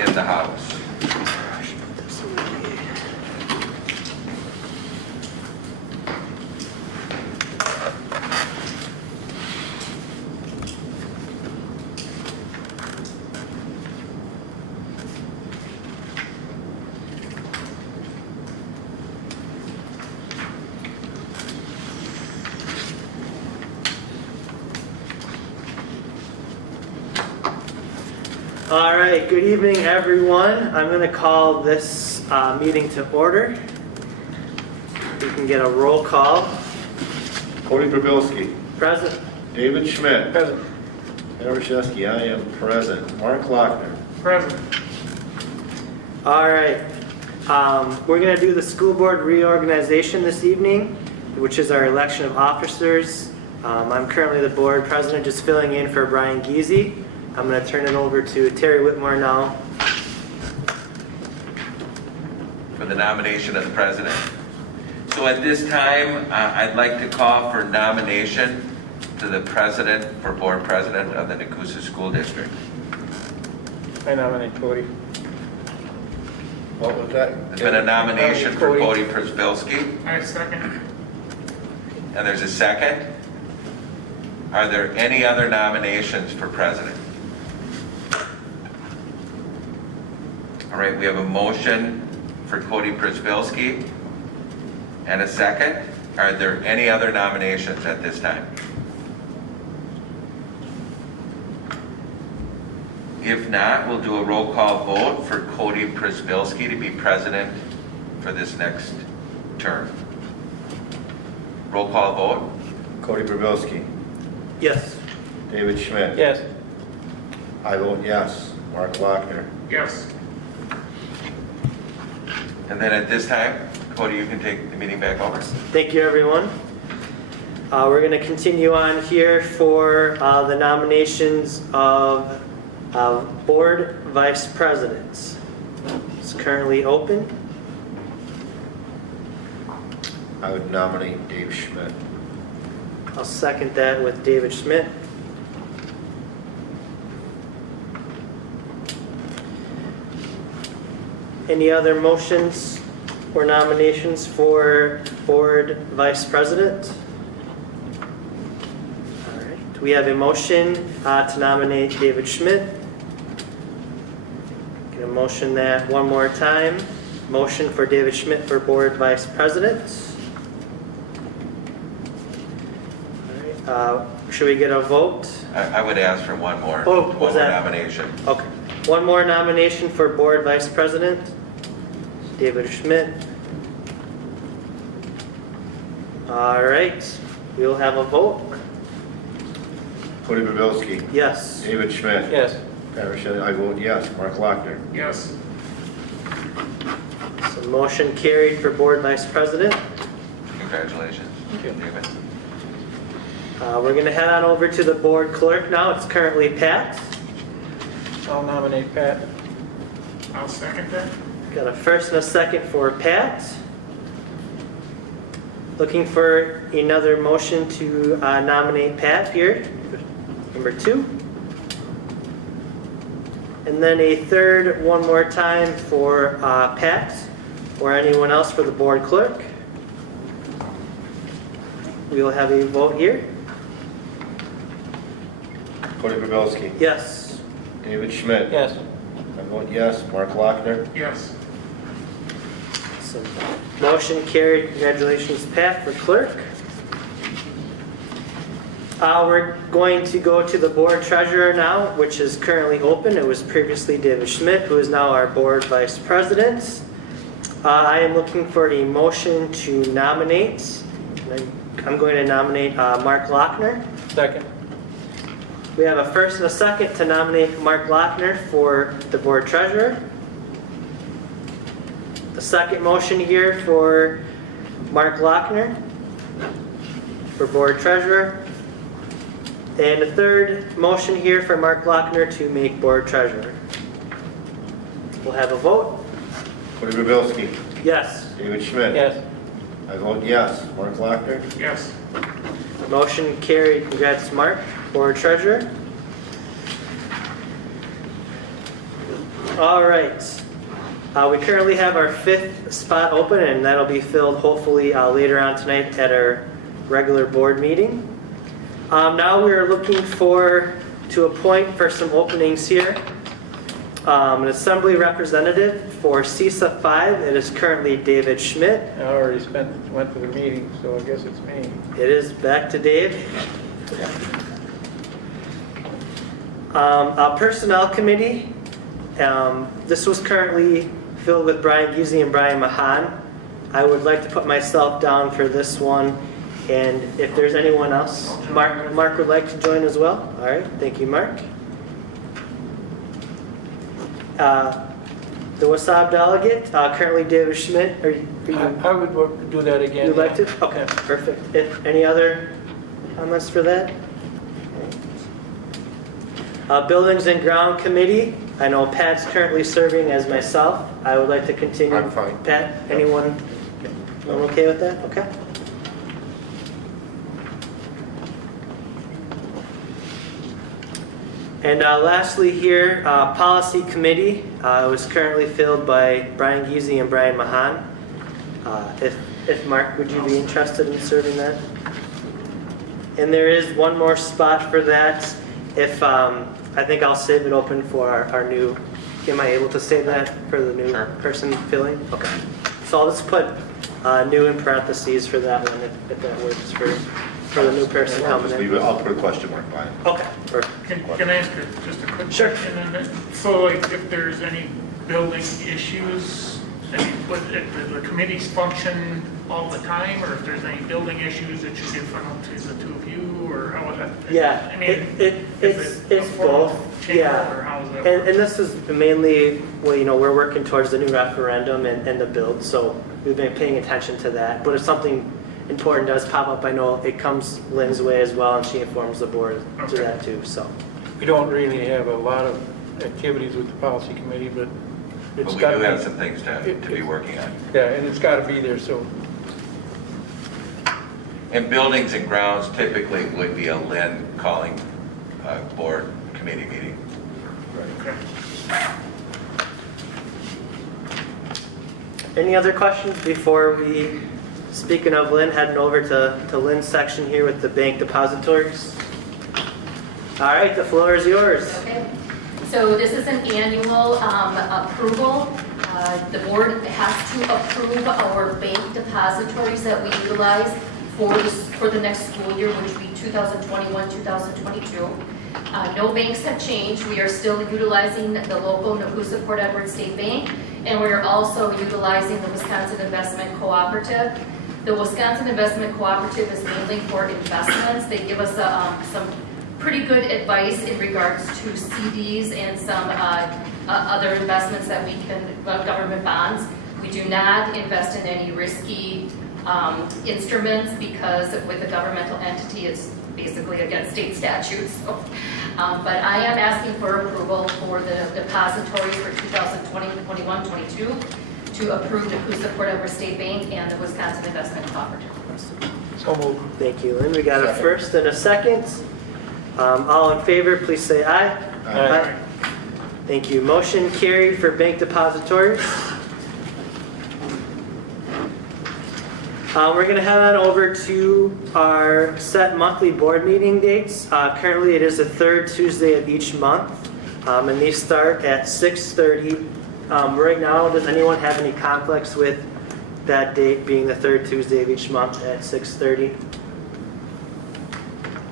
in the House. All right, good evening, everyone. I'm going to call this meeting to order. We can get a roll call. Cody Brbilski. Present. David Schmidt. Present. Ed Rashevsky, I am present. Mark Lochner. Present. All right. We're going to do the school board reorganization this evening, which is our election of officers. I'm currently the board president, just filling in for Brian Giese. I'm going to turn it over to Terry Whitmore now. For the nomination of the president. So at this time, I'd like to call for nomination to the president for board president of the Nekoosa School District. I nominate Cody. What was that? There's been a nomination for Cody Przbilski, I second. and there's a second. Are there any other nominations for president? All right, we have a motion for Cody Przbilski and a second. Are there any other nominations at this time? If not, we'll do a roll call vote for Cody Przbilski to be president for this next term. Roll call vote. Cody Brbilski. Yes. David Schmidt. Yes. I vote yes. Mark Lochner. Yes. And then at this time, Cody, you can take the meeting back over. Thank you, everyone. We're going to continue on here for the nominations of board vice presidents. It's currently open. I would nominate Dave Schmidt. I'll second that with David Schmidt. Any other motions or nominations for board vice president? All right. We have a motion to nominate David Schmidt. Get a motion that one more time. Motion for David Schmidt for board vice president. All right. Should we get a vote? I would ask for one more. Oh, one was more that- nomination. Okay. One more nomination for board vice president. David Schmidt. All right. We'll have a vote. Cody Brbilski. Yes. David Schmidt. Yes. Ed Rashevsky, I vote yes. Mark Lochner. Yes. So motion carried for board vice president. Congratulations, Thank you. David. We're going to head on over to the board clerk now. It's currently Pat. I'll nominate Pat. I'll second that. Got a first and a second for Pat. Looking for another motion to nominate Pat here, number 2. And then a third one more time for Pat or anyone else for the board clerk. We will have a vote here. Cody Brbilski. Yes. David Schmidt. Yes. I vote yes. Mark Lochner. Yes. So motion carried. Congratulations, Pat, for clerk. We're going to go to the board treasurer now, which is currently open. It was previously David Schmidt, who is now our board vice president. I am looking for a motion to nominate. I'm going to nominate Mark Lochner. Second. We have a first and a second to nominate Mark Lochner for the board treasurer. The second motion here for Mark Lochner for board treasurer. And a third motion here for Mark Lochner to make board treasurer. We'll have a vote. Cody Brbilski. Yes. David Schmidt. Yes. I vote yes. Mark Lochner. Yes. Motion carried. Congrats, Mark, board treasurer. All right. We currently have our 5th spot open, and that'll be filled hopefully later on tonight at our regular board meeting. Now we are looking to appoint for some openings here. An assembly representative for CISA 5, it is currently David Schmidt. I already went to the meeting, so I guess it's me. It is back to Dave. Personnel committee, this was currently filled with Brian Giese and Brian Mahan. I would like to put myself down for this one, and if there's anyone else, Mark would like to join as well. All right, thank you, Mark. The WSAB delegate, currently David Schmidt. Are you I would do that again. you'd like to? yeah. Okay, perfect. Any other comments for that? Buildings and Ground Committee, I know Pat's currently serving as myself. I would like to continue. I'm fine. Pat, anyone okay with that? Okay. And lastly here, Policy Committee was currently filled by Brian Giese and Brian Mahan. If Mark, would you be interested in serving that? And there is one more spot for that. If I think I'll save it open for our new. Am I able to save that for the new Sure. person filling? Okay. So I'll just put new in parentheses for that one if that works for the new person I'll coming just leave in. it, I'll put a question mark by it. Okay. Perfect. Can I ask just a quick Sure. question on that? So like if there's any building issues, I mean, the committees function all the time, or if there's any building issues that should get funneled to the two of you, or how would that? Yeah, I mean, it's a formal both. chamber, Yeah. or how is that? And this is mainly, well, we're working towards the new referendum and the build, so we've been paying attention to that. But if something important does pop up, I know it comes Lynn's way as well, and she informs the board to Okay. that too, so. We don't really have a lot of activities with the policy committee, but But it's we got do to have be. some things to be working on. Yeah, and it's got to be there, so. And buildings and grounds typically would be a Lynn calling a board committee meeting. Okay. Any other questions before we, speaking of Lynn, heading over to Lynn's section here with the bank depositories? All right, the floor is yours. Okay, so this is an annual approval. The board has to approve our bank depositories that we utilize for the next school year, which will be 2021, 2022. No banks have changed. We are still utilizing the local Nekoosa Port Edward State Bank, and we are also utilizing the Wisconsin Investment Cooperative. The Wisconsin Investment Cooperative is mainly for investments. They give us some pretty good advice in regards to CDs and some other investments that we can, government bonds. We do not invest in any risky instruments because with a governmental entity, it's basically against state statutes. So, but I am asking for approval for the depositories for 2020, 21, 22 to approve the Cwsa Port Edward State Bank and the Wisconsin Investment Cooperative. So moved. Thank you, Lynn. We got a Second. first and a second. All in favor, please say aye. Aye. Thank you. Motion carried for bank depositories. We're going to head on over to our set monthly board meeting dates. Currently, it is the third Tuesday of each month, and these start at 6:30. Right now, does anyone have any conflicts with that date being the third Tuesday of each month at 6:30?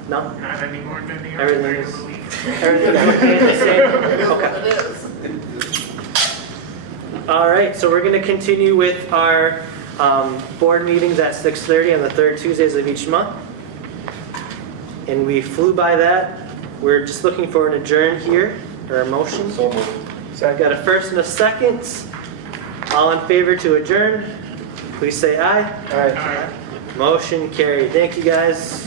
No? Not any more than the Everything other, I is- believe. Everything's okay the same? Okay. All right, so we're going to continue with our board meetings at 6:30 on the third Tuesdays of each month. And we flew by that. We're just looking for an adjourn here, or a motion. So moved. So I've got a first and a second. All in favor to adjourn, please say aye. All right. Aye. Motion carried. Thank you, guys.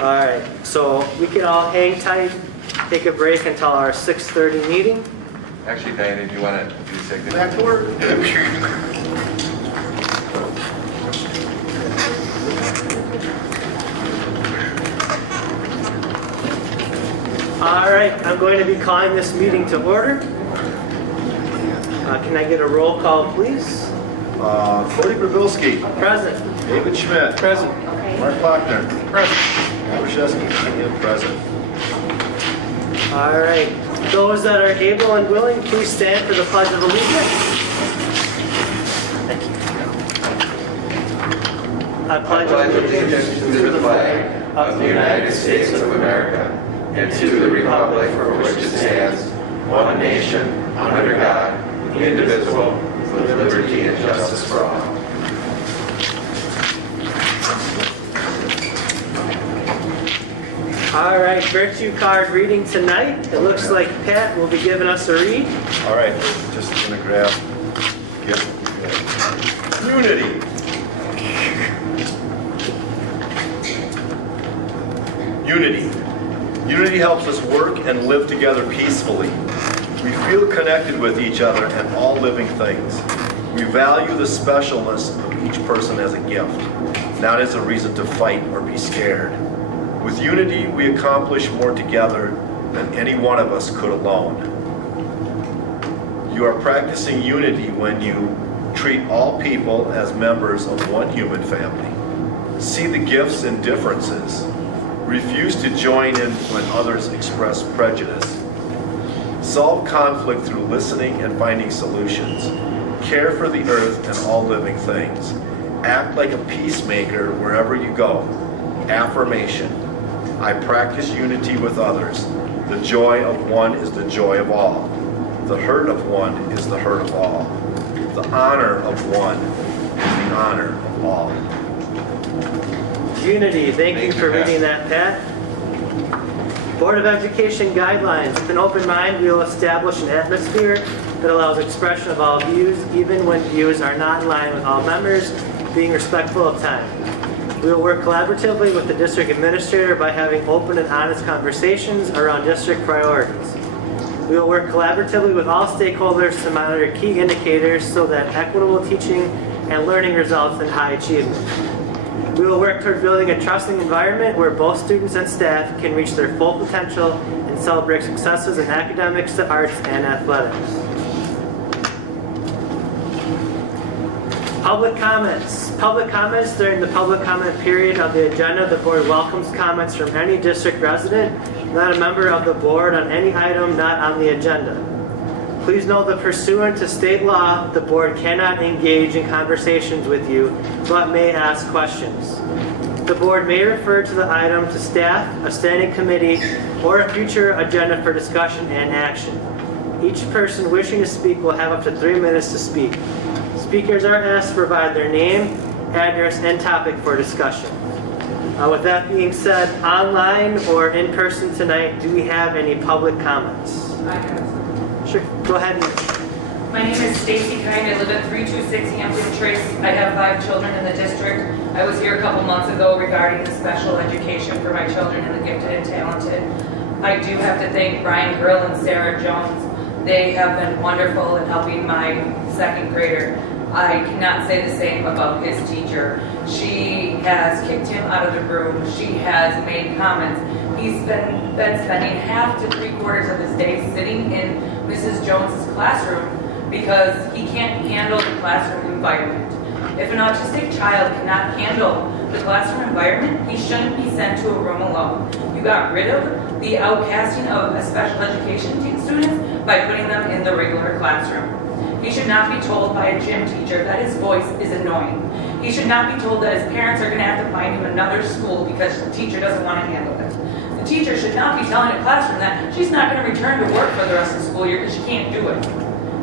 All right, so we can all hang tight, take a break until our 6:30 meeting. Actually, Diana, do you want to do second? Back to work. All right, I'm going to be calling this meeting to order. Can I get a roll call, please? Cody Grabowski, Present. David Schmidt, Present. Mark Lochner, Present. Cwsa, I am present. All right. Those that are able and willing, please stand for the Pledge of Allegiance. Thank you. I I pledge allegiance to the flag of the United States of America and to the republic for which it stands, one nation, under God, indivisible, with liberty and justice for all. All right, virtue card reading tonight. It looks like Pat will be giving us a read. All right, just gonna get unity. Unity. Unity helps us work and live together peacefully. We feel connected with each other and all living things. We value the specialness of each person as a gift, not as a reason to fight or be scared. With unity, we accomplish more together than any one of us could alone. You are practicing unity when you treat all people as members of one human family. See the gifts and differences. Refuse to join in when others express prejudice. Solve conflict through listening and finding solutions. Care for the earth and all living things. Act like a peacemaker wherever you go. Affirmation. I practice unity with others. The joy of one is the joy of all. The hurt of one is the hurt of all. The honor of one is the honor of all. Unity. Thank you Thank for you, Pat. reading that, Pat. Board of Education guidelines. With an open mind, we will establish an atmosphere that allows expression of all views, even when views are not in line with all members, being respectful of time. We will work collaboratively with the district administrator by having open and honest conversations around district priorities. We will work collaboratively with all stakeholders to monitor key indicators so that equitable teaching and learning results in high achievement. We will work toward building a trusting environment where both students and staff can reach their full potential and celebrate successes in academics, the arts, and athletics. Public comments. Public comments during the public comment period of the agenda. The board welcomes comments from any district resident, not a member of the board, on any item not on the agenda. Please note that pursuant to state law, the board cannot engage in conversations with you, but may ask questions. The board may refer to the item to staff, a standing committee, or a future agenda for discussion and action. Each person wishing to speak will have up to 3 minutes to speak. Speakers are asked to provide their name, address, and topic for discussion. With that being said, online or in person tonight, do we have any public comments? I have some. Sure, go ahead. My name is Stacy Kind. I live at 326 Hampton Trace. I have 5 children in the district. I was here a couple months ago regarding the special education for my children and the gifted and talented. I do have to thank Brian Grill and Sarah Jones. They have been wonderful in helping my 2nd grader. I cannot say the same about his teacher. She has kicked him out of the room. She has made comments. He's been spending half to 3/4 of his day sitting in Mrs. Jones's classroom because he can't handle the classroom environment. If an autistic child cannot handle the classroom environment, he shouldn't be sent to a room alone. You got rid of the outcasting of special education students by putting them in the regular classroom. He should not be told by a gym teacher that his voice is annoying. He should not be told that his parents are going to have to find him another school because the teacher doesn't want to handle it. The teacher should not be telling a classroom that she's not going to return to work for the rest of the school year because she can't do it.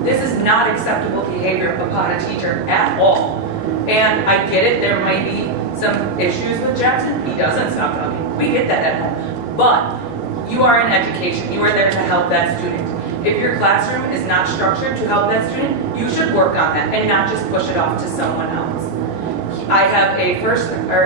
This is not acceptable behavior upon a teacher at all. And I get it, there may be some issues with Jackson. He doesn't stop talking. We get that at home. But you are in education. You are there to help that student. If your classroom is not structured to help that student, you should work on that and not just push it off to someone else. I have a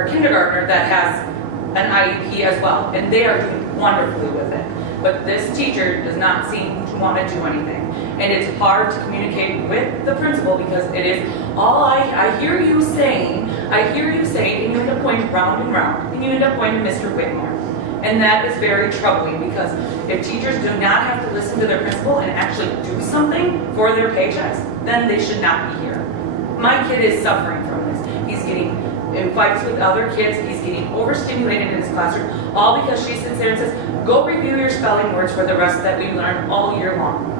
kindergartner that has an IEP as well, and they are doing wonderfully with it. But this teacher does not seem to want to do anything. And it's hard to communicate with the principal because it is all I hear you saying, and you end up going round and round, and you end up going to Mr. Whitmore. And that is very troubling because if teachers do not have to listen to their principal and actually do something for their paychecks, then they should not be here. My kid is suffering from this. He's getting in fights with other kids. He's getting overstimulated in his classroom, all because she sits there and says, go review your spelling words for the rest that we learned all year long.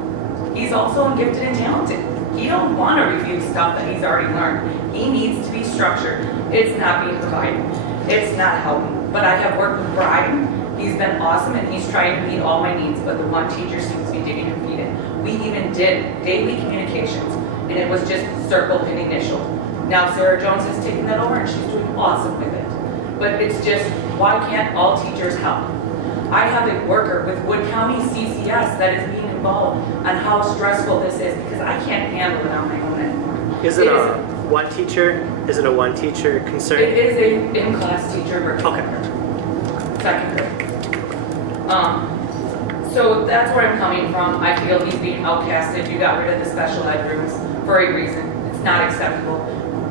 He's also gifted and talented. He don't want to review stuff that he's already learned. He needs to be structured. It's not being provided. It's not helping. But I have worked with Brian. He's been awesome and he's trying to meet all my needs, but the one teacher seems to be digging her feet in. We even did daily communications and it was just circled and initialed. Now Sarah Jones has taken that over and she's doing awesome with it. But it's just, why can't all teachers help? I have a worker with Wood County CCS that is being involved on how stressful this is because I can't handle it on my own anymore. Is it a one teacher? Is it a one teacher concern? It is a in-class teacher versus Okay. second grade. So that's where I'm coming from. I feel he's being outcasted. You got rid of the special ed rooms for a reason. It's not acceptable.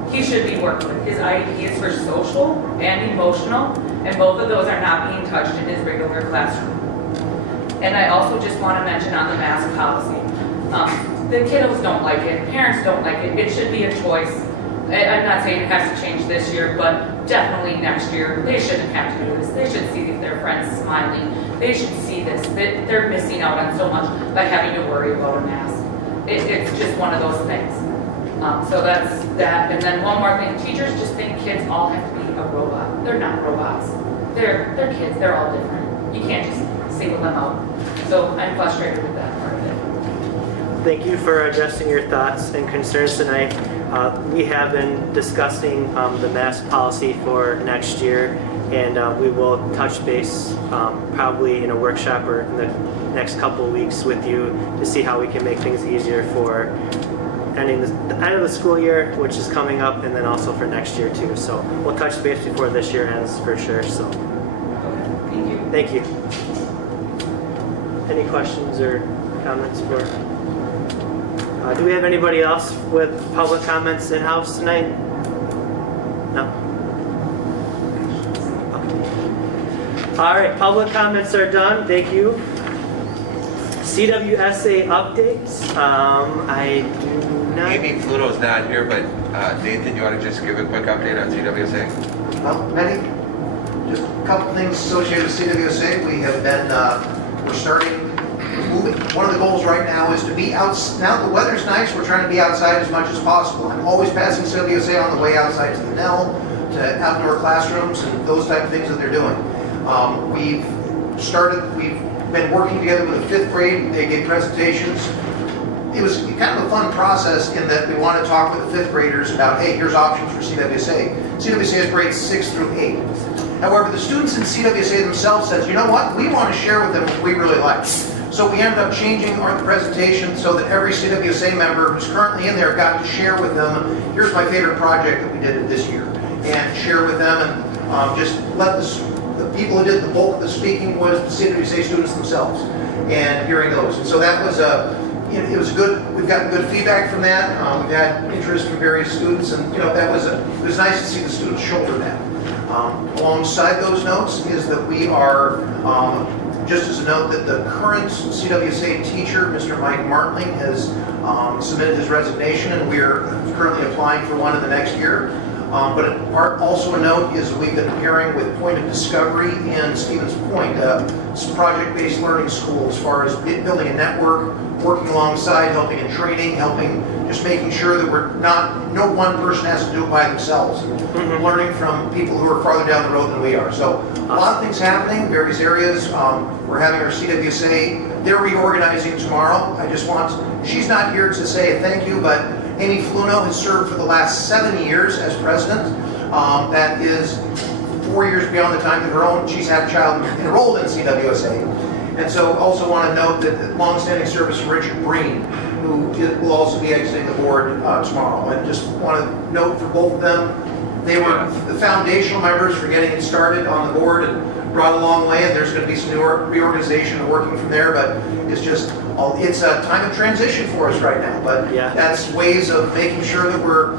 He should be worked with. His IEP is for social and emotional, and both of those are not being touched in his regular classroom. And I also just want to mention on the mask policy. The kiddos don't like it, parents don't like it. It should be a choice. I'm not saying it has to change this year, but definitely next year. They shouldn't have to do this. They should see their friends smiling. They should see this. They're missing out on so much by having to worry about a mask. It's just one of those things. So that's that. And then one more thing. Teachers just think kids all have to be a robot. They're not robots. They're kids. They're all different. You can't just single them out. So I'm frustrated with that part of it. Thank you for addressing your thoughts and concerns tonight. We have been discussing the mask policy for next year, and we will touch base probably in a workshop or in the next couple of weeks with you to see how we can make things easier for ending the end of the school year, which is coming up, and then also for next year too. So we'll touch base before this year ends for sure. So Thank you. thank you. Any questions or comments for? Do we have anybody else with public comments in-house tonight? No? Okay. All right, public comments are done. Thank you. Cwsa updates. I do not. Amy Fluto's not here, but Nathan, you want to just give a quick update on CWSA? Well, many, just a couple things associated with CWSA. We have been, we're starting moving. One of the goals right now is to be out. Now the weather's nice, we're trying to be outside as much as possible. I'm always passing CWSA on the way outside to the Nell, to outdoor classrooms and those type of things that they're doing. We've been working together with the 5th grade. They gave presentations. It was kind of a fun process in that we want to talk with the 5th graders about, hey, here's options for CWSA. CWSA is grades 6 through 8. However, the students in CWSA themselves said, you know what, we want to share with them what we really like. So we ended up changing our presentation so that every CWSA member who's currently in there got to share with them, here's my favorite project that we did this year. And share with them and just let the people who did the bulk of the speaking was the CWSA students themselves and hearing those. And so that was it was good. We've gotten good feedback from that. We've had interest from various students, and it was nice to see the students shoulder that. Alongside those notes is that we are, just as a note, that the current CWSA teacher, Mr. Mike Martling, has submitted his resignation, and we are currently applying for one in the next year. But also a note is we've been pairing with Point of Discovery in Stevens Point, some project-based learning school as far as building a network, working alongside, helping in training, just making sure that no one person has to do it by themselves. Learning from people who are farther down the road than we are. So a lot of things happening, various areas. We're having our CWSA, they're reorganizing tomorrow. She's not here to say a thank you, but Amy Fluno has served for the last 7 years as president. That is 4 years beyond the time that she's had a child enrolled in CWSA. And so also want to note that the longstanding service from Richard Breen, who will also be exiting the board tomorrow. And just want to note for both of them, they were the foundational members for getting it started on the board and brought a long way, and there's going to be some new reorganization and working from there, but it's a time of transition for us right now. But that's ways of making sure that we're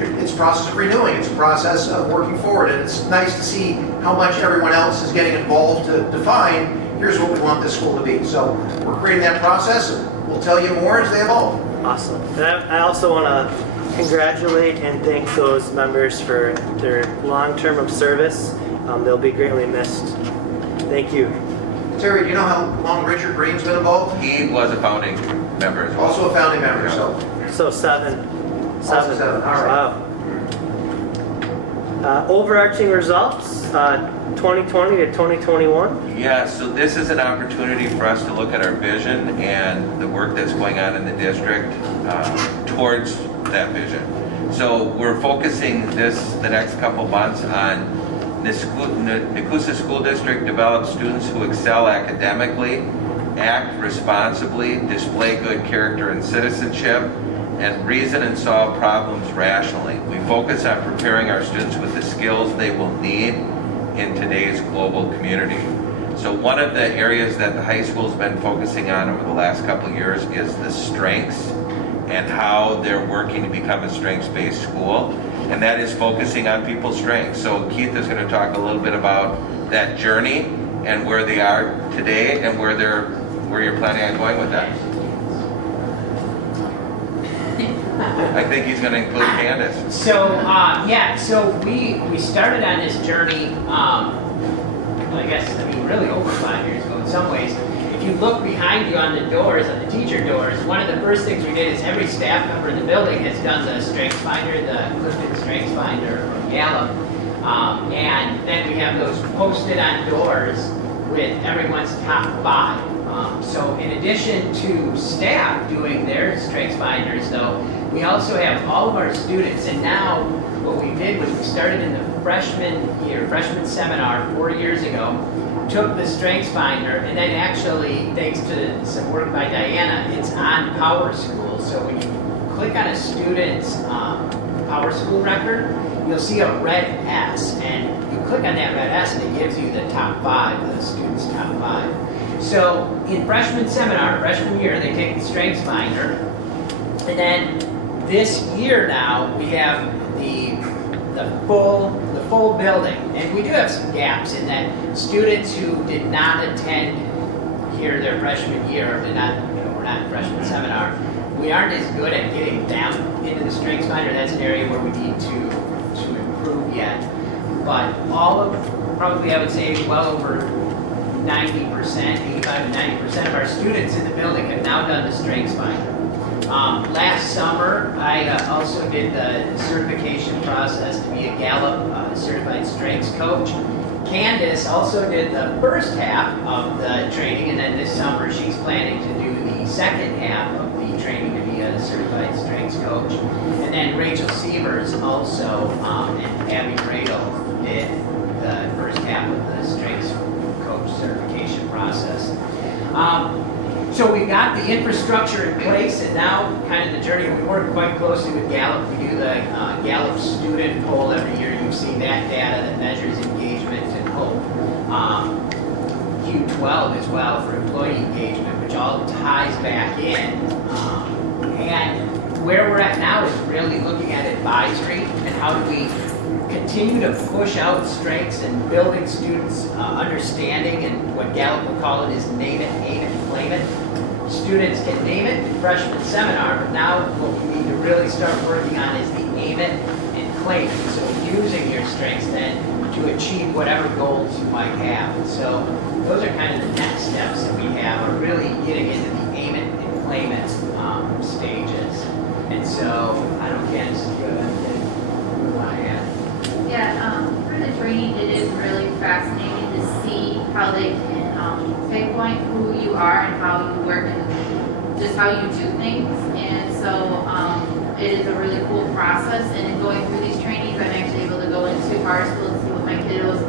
it's a process of renewing, it's a process of working forward, and it's nice to see how much everyone else is getting involved to define, here's what we want this school to be. So we're creating that process, and we'll tell you more as they evolve. Awesome. And I also want to congratulate and thank those members for their long term of service. They'll be greatly missed. Thank you. Terry, do you know how long Richard Green's been involved? He was a founding member as well. Also a founding member, so. So seven. Also seven, all right. Wow. Overarching results, 2020 to 2021. Yeah, so this is an opportunity for us to look at our vision and the work that's going on in the district towards that vision. So we're focusing the next couple months on Nekoosa School District develops students who excel academically, act responsibly, display good character and citizenship, and reason and solve problems rationally. We focus on preparing our students with the skills they will need in today's global community. So one of the areas that the high school's been focusing on over the last couple of years is the strengths and how they're working to become a strengths-based school. And that is focusing on people's strengths. So Keith is going to talk a little bit about that journey and where they are today and where you're planning on going with that. I think he's going to include Candace. So, so we started on this journey, really over 5 years ago in some ways. If you look behind you on the doors, on the teacher doors, one of the first things we did is every staff member in the building has done the Strengths Finder, the Clifton Strengths Finder from Gallup. And then we have those posted on doors with everyone's top 5. So in addition to staff doing their Strengths Finders though, we also have all of our students, and now what we did was we started in the freshman seminar 4 years ago, took the Strengths Finder, and then actually, thanks to some work by Diana, it's on PowerSchool. So when you click on a student's PowerSchool record, you'll see a red S, and you click on that red S and it gives you the top 5, the students' top 5. So in freshman year, they take the Strengths Finder, and then this year now, we have the full building, and we do have some gaps in that students who did not attend here their freshman year, or were not in freshman seminar, we aren't as good at getting them into the Strengths Finder. That's an area where we need to improve yet. But probably I would say well over 90%, 85 to 90% of our students in the building have now done the Strengths Finder. Last summer, I also did the certification process to be a Gallup Certified Strengths Coach. Candace also did the first half of the training, and then this summer she's planning to do the second half of the training to be a Certified Strengths Coach. And then Rachel Sievers also, and Abby Bradle did the first half of the Strengths Coach certification process. So we've got the infrastructure in place, and now kind of the journey. We work quite closely with Gallup. We do the Gallup student poll every year. You've seen that data that measures engagement and hope. Q12 as well for employee engagement, which all ties back in. And where we're at now is really looking at advisory and how do we continue to push out strengths and building students' understanding, and what Gallup will call it is name it, aim it, claim it. Students can name it in freshman seminar, but now what we need to really start working on is the aim it and claim it. So using your strengths then to achieve whatever goals you might have. And so those are kind of the next steps that we have, are really getting into the aim it and claim it stages. And so, I don't know, Candace, if you have anything you want to add? Yeah, for the training, it is really fascinating to see how they can pinpoint who you are and how you work and just how you do things. And so it is a really cool process. And in going through these trainings, I'm actually able to go into our school and see what my kiddos,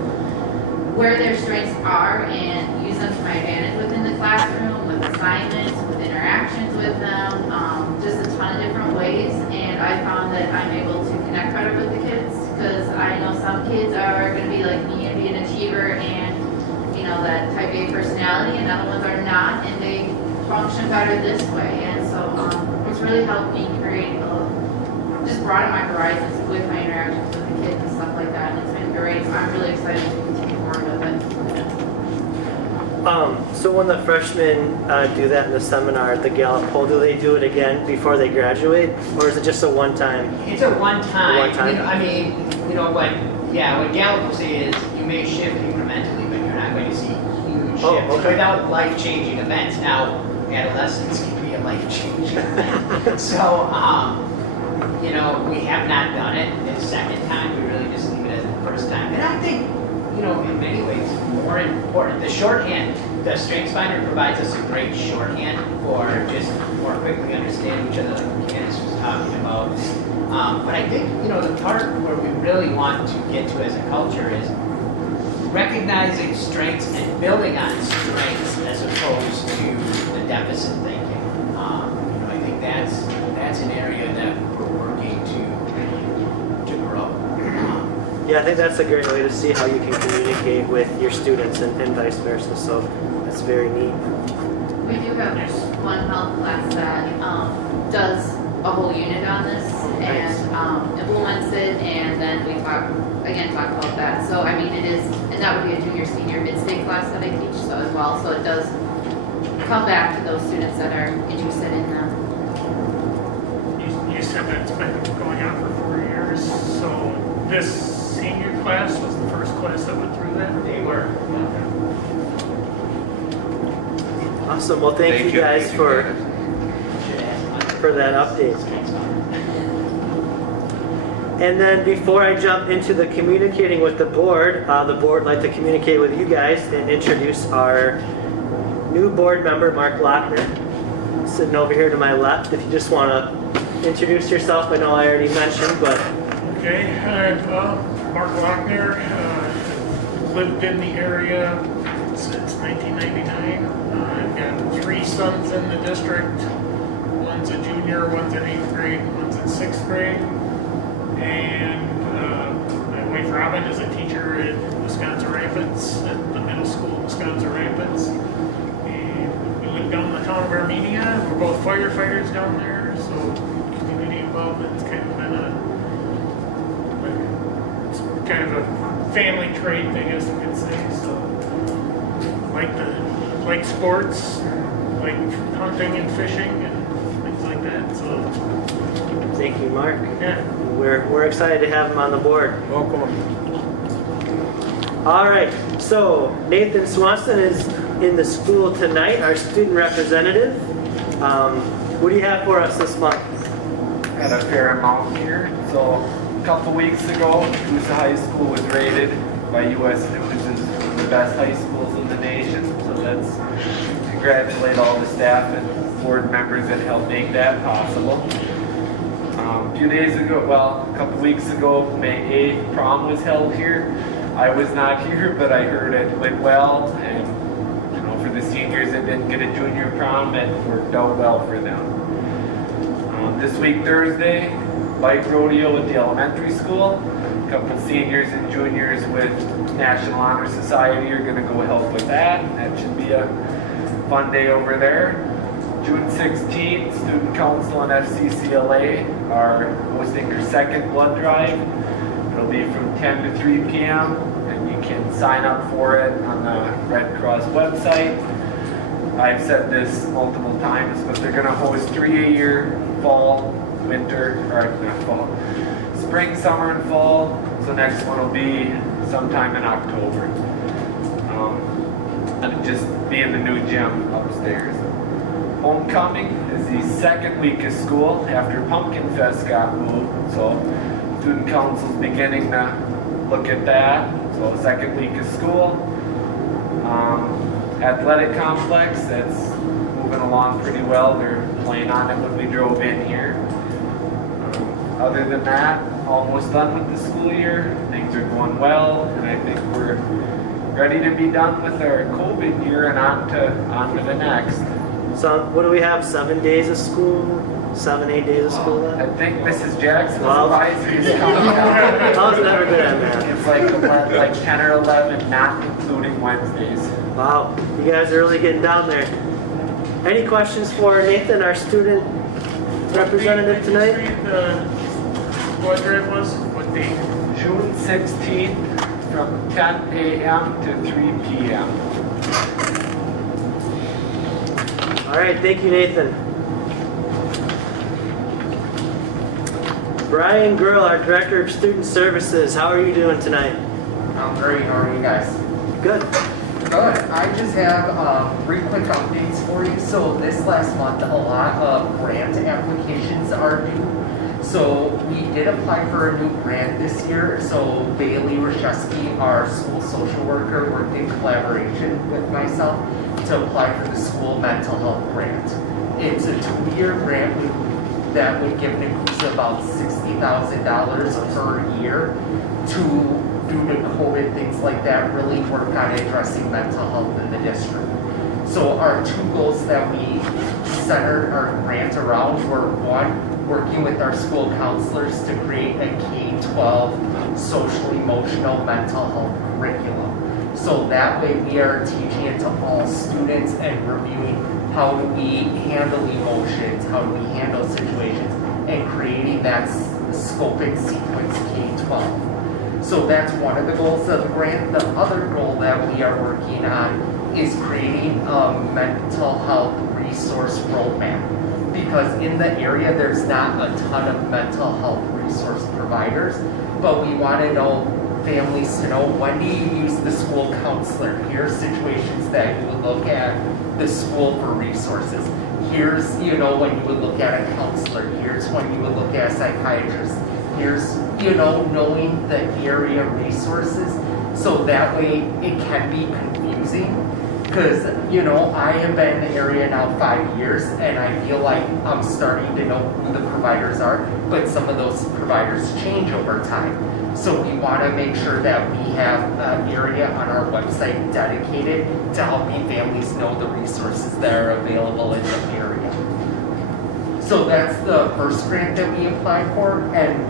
where their strengths are, and use them to my advantage within the classroom, with assignments, with interactions with them, just a ton of different ways. And I found that I'm able to connect better with the kids, because I know some kids are going to be like me and be an achiever and that type A personality, and other ones are not, and they function better this way. And so it's really helped me create just broadened my horizons with my interactions with the kids and stuff like that, and it's been great, so I'm really excited to continue forward with it. So when the freshmen do that in the seminar at the Gallup poll, do they do it again before they graduate, or is it just a one-time? It's a one-time. One-time? What Gallup will say is you may shift incrementally, but you're not going to see huge Oh, shifts okay. without life-changing events. Now, adolescence can be a life-changing event. So, we have not done it the second time. We really just leave it as the first time. And I think, in many ways, more important. The shorthand, the StrengthsFinder provides us a great shorthand for just more quickly understanding each other, like Candace was talking about. But I think, the part where we really want to get to as a culture is recognizing strengths and building on strengths as opposed to the deficit thinking. I think that's an area that we're working to grow. Yeah, I think that's a great way to see how you can communicate with your students and vice versa, so that's very neat. We do have one health class that does a whole unit on this and implements it, and then we talk about that. So it is, and that would be a junior, senior, mid-state class that I teach so as well. So it does come back to those students that are interested in them. You said that's been going on for 4 years, so this senior class was the first class that went through that? They were. Awesome, well thank you guys for that update. And then before I jump into the communicating with the board would like to communicate with you guys and introduce our new board member, Mark Lochner, sitting over here to my left. If you just want to introduce yourself, I know I already mentioned, but... Okay, Mark Lochner, lived in the area since 1999. I've got 3 sons in the district. One's a junior, one's in 8th grade, one's in 6th grade. And my wife Robin is a teacher at Wisconsin Rapids, at the middle school of Wisconsin Rapids. And we live down in the town of Armenia. We're both firefighters down there, so community involvement's kind of been kind of a family trait, I guess you could say. So like sports, like hunting and fishing and things like that. So Thank you, Mark. yeah. We're excited to have him on the board. Welcome. All right, so Nathan Swanson is in the school tonight, our student representative. What do you have for us this month? Had a fair amount here. So a couple weeks ago, Cwsa High School was rated by U.S. News as one of the best high schools in the nation. So let's congratulate all the staff and board members that helped make that possible. A few days ago, a couple weeks ago, May 8th, prom was held here. I was not here, but I heard it went well, and for the seniors that didn't get a junior prom, it worked out well for them. This week, Thursday, bike rodeo at the elementary school. A couple seniors and juniors with National Honor Society are going to go help with that. That should be a fun day over there. June 16th, Student Council and FCCLA are hosting their second blood drive. It'll be from 10 to 3 p.m. and you can sign up for it on the Red Cross website. I've said this multiple times, but they're going to host 3 a year, fall, winter, or not fall, spring, summer, and fall. So next one will be sometime in October. It'll just be in the new gym upstairs. Homecoming is the second week of school after Pumpkin Fest got moved. So Student Council's beginning to look at that. So second week of school. Athletic complex, that's moving along pretty well. They're playing on it when we drove in here. Other than that, almost done with the school year. Things are going well, and I think we're ready to be done with our COVID year and on to the next. So what do we have, 7 days of school? 7, 8 days of school then? I think Mrs. Jackson's Wow. advisory is coming out. I was never good at math. It's like 10 or 11, not including Wednesdays. Wow, you guys are really getting down there. Any questions for Nathan, our student representative tonight? blood drive was? What date? June 16th from 10 a.m. to 3 p.m. All right, thank you, Nathan. Brian Girl, our Director of Student Services, how are you doing tonight? I'm great. How are you guys? Good. Good. I just have 3 quick updates for you. So this last month, a lot of grant applications are due. So we did apply for a new grant this year. So Bailey Rashevsky, our school social worker, worked in collaboration with myself to apply for the school mental health grant. It's a 2-year grant that would give Nekoosa about $60,000 per year to, due to COVID, things like that, really work on addressing mental health in the district. So our 2 goals that we centered our grant around were, 1, working with our school counselors to create a K-12 social emotional mental health curriculum. So that way we are teaching it to all students and reviewing how do we handle emotions, how do we handle situations, and creating that scoping sequence K-12. So that's one of the goals of the grant. The other goal that we are working on is creating a mental health resource roadmap. Because in the area there's not a ton of mental health resource providers, but we want to know families to know, when do you use the school counselor? Here's situations that you would look at the school for resources. Here's, when you would look at a counselor. Here's when you would look at a psychiatrist. Here's, knowing the area resources. So that way it can be confusing. Because, I have been in the area now 5 years, and I feel like I'm starting to know who the providers are, but some of those providers change over time. So we want to make sure that we have an area on our website dedicated to helping families know the resources that are available in the area. So that's the first grant that we applied for, and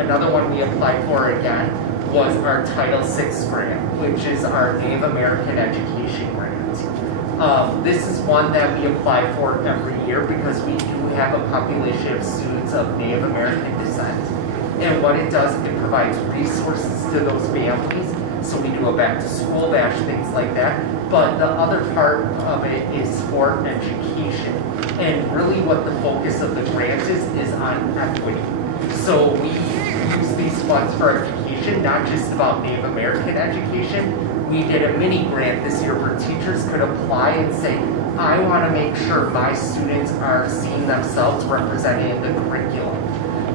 another one we applied for again was our Title VI grant, which is our Native American Education grant. This is one that we apply for every year because we do have a population of students of Native American descent. And what it does, it provides resources to those families. So we do a back to school bash, things like that. But the other part of it is for education. And really what the focus of the grant is on equity. So we use these funds for education, not just about Native American education. We did a mini grant this year where teachers could apply and say, I want to make sure my students are seeing themselves represented in the curriculum.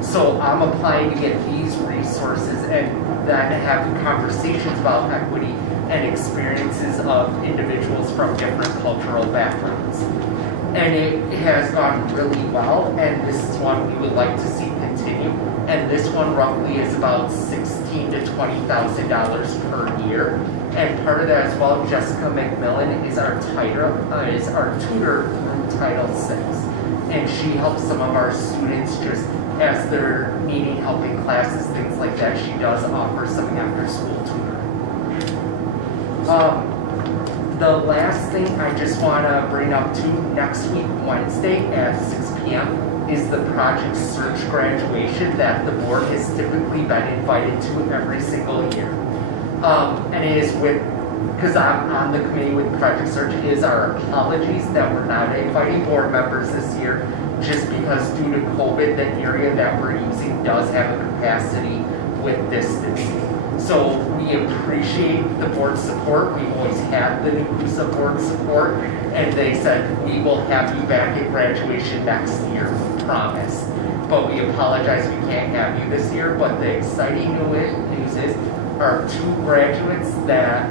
So I'm applying to get these resources and then have conversations about equity and experiences of individuals from different cultural backgrounds. And it has gone really well, and this is one we would like to see continue. And this one roughly is about $16,000 to $20,000 per year. And part of that as well, Jessica McMillan is our tutor through Title VI. And she helps some of our students just as they're needing help in classes, things like that. She does offer some after-school tutoring. The last thing I just want to bring up to next week, Wednesday at 6 p.m. is the Project Search graduation that the board has typically been invited to every single year. And it is because I'm on the committee with Project Search, it is our apologies that we're not inviting board members this year, just because due to COVID, the area that we're using does have a capacity with distancing. So we appreciate the board support. We've always had the Nekoosa board support, and they said, we will have you back at graduation next year, promise. But we apologize we can't have you this year, but the exciting news is our 2 graduates that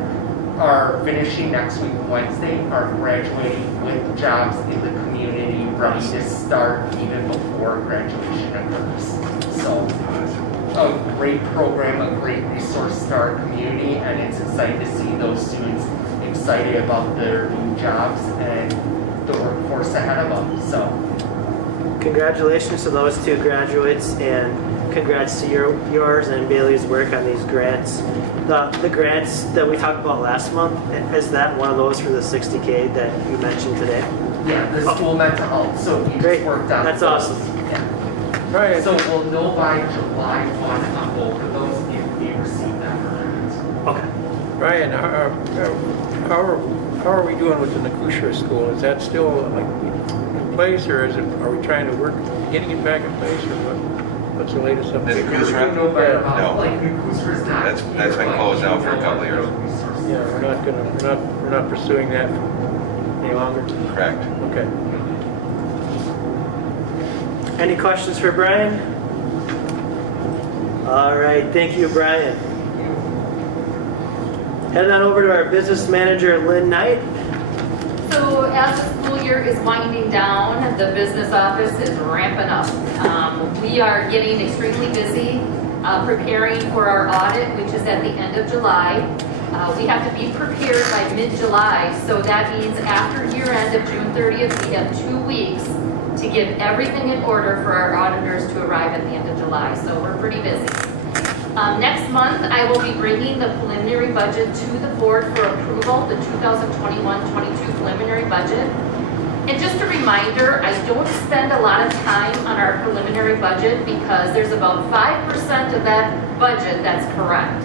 are finishing next week Wednesday are graduating with jobs in the community, ready to start even before graduation occurs. So a great program, a great resource to our community, and it's exciting to see those students excited about their new jobs and the workforce ahead of them. So Congratulations to those 2 graduates, and congrats to yours and Bailey's work on these grants. The grants that we talked about last month, is that one of those for the $60K that you mentioned today? yeah, the school mental health. So we just worked on That's those. awesome. Yeah. Right. So we'll know by July 1 on both of those if we receive them or not. Okay. Brian, how are we doing with the Nekoosa school? Is that still like in place, or are we trying to work getting it back in place, or what? What's the latest The update? Nekoosa? No, but No. like Nekoosa is not. That's been closed now for a couple of years. Yeah, we're not pursuing that any longer. Correct. Okay. Any questions for Brian? All right, thank you, Brian. Heading on over to our business manager, Lynn Knight. So as the school year is winding down, the business office is ramping up. We are getting extremely busy preparing for our audit, which is at the end of July. We have to be prepared by mid-July, so that means after year end of June 30th, we have 2 weeks to get everything in order for our auditors to arrive at the end of July, so we're pretty busy. Next month, I will be bringing the preliminary budget to the board for approval, the 2021-22 preliminary budget. And just a reminder, I don't spend a lot of time on our preliminary budget because there's about 5% of that budget that's correct.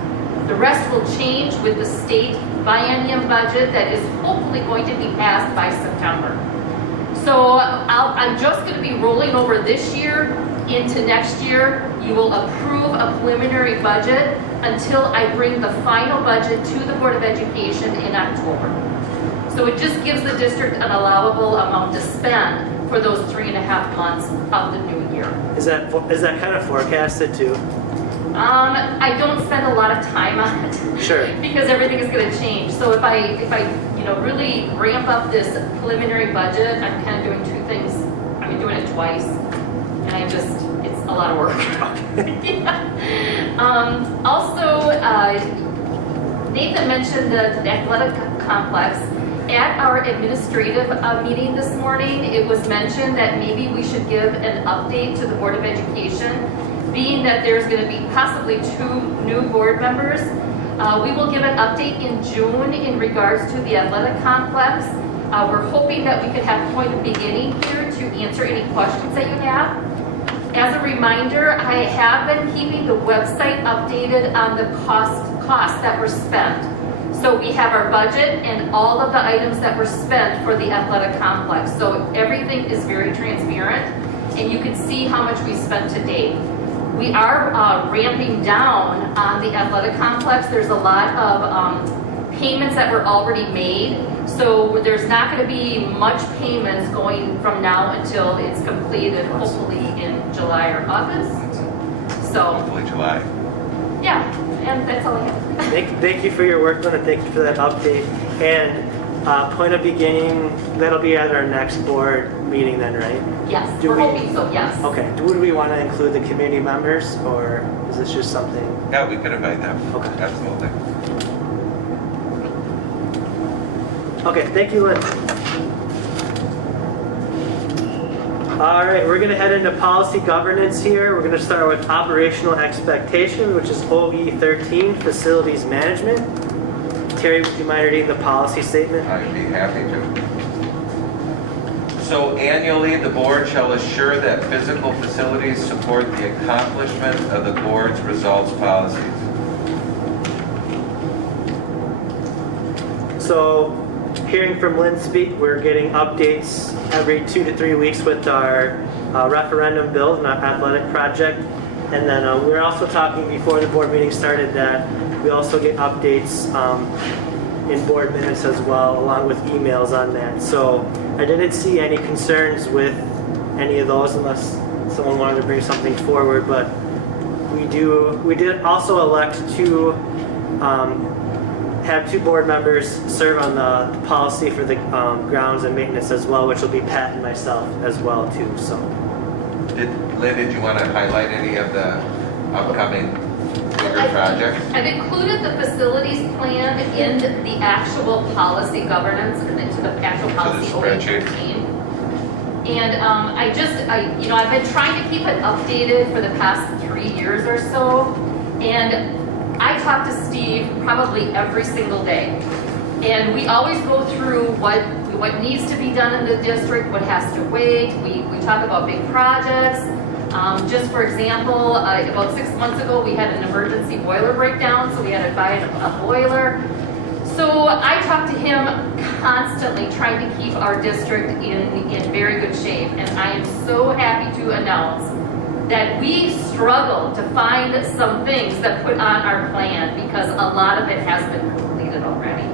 The rest will change with the state biennium budget that is hopefully going to be passed by September. So I'm just going to be rolling over this year into next year. You will approve a preliminary budget until I bring the final budget to the Board of Education in October. So it just gives the district an allowable amount to spend for those 3.5 months of the new year. Is that kind of forecasted too? I don't spend a lot of time on it. Sure. Because everything is going to change. So if I really ramp up this preliminary budget, I'm kind of doing two things. I'm doing it twice, and it's a lot of work. Also, Nathan mentioned the athletic complex. At our administrative meeting this morning, it was mentioned that maybe we should give an update to the Board of Education, being that there's going to be possibly 2 new board members. We will give an update in June in regards to the athletic complex. We're hoping that we could have a point of beginning here to answer any questions that you have. As a reminder, I have been keeping the website updated on the costs that were spent. So we have our budget and all of the items that were spent for the athletic complex. So everything is very transparent, and you can see how much we spent to date. We are ramping down on the athletic complex. There's a lot of payments that were already made. So there's not going to be much payments going from now until it's completed, hopefully in July or August. So Hopefully July. yeah, and that's all I have. Thank you for your work, Lynn, and thank you for that update. And point of beginning, that'll be at our next board meeting then, right? Yes, Do we're we- hoping so, yes. Okay, would we want to include the community members, or is this just something? Yeah, we could invite them. Okay. Absolutely. Okay, thank you, Lynn. All right, we're going to head into policy governance here. We're going to start with operational expectation, which is OE 13, facilities management. Terry, would you mind reading the policy statement? I'd be happy to. So annually, the board shall assure that physical facilities support the accomplishment of the board's results policies. So, hearing from Lynn speak, we're getting updates every 2 to 3 weeks with our referendum bill and our athletic project. And then we were also talking before the board meeting started that we also get updates in board minutes as well, along with emails on that. So I didn't see any concerns with any of those unless someone wanted to bring something forward. But we did also elect to have 2 board members serve on the policy for the grounds and maintenance as well, which will be Pat and myself as well too. So, Lynn, did you want to highlight any of the upcoming bigger projects? I've included the facilities plan in the actual policy governance and into the actual policy spreadsheet. OE13. And I've been trying to keep it updated for the past 3 years or so. And I talk to Steve probably every single day. And we always go through what needs to be done in the district, what has to wait. We talk about big projects. Just for example, about 6 months ago, we had an emergency boiler breakdown, so we had to buy a boiler. So I talked to him constantly, trying to keep our district in very good shape. And I am so happy to announce that we struggled to find some things that put on our plan because a lot of it has been completed already.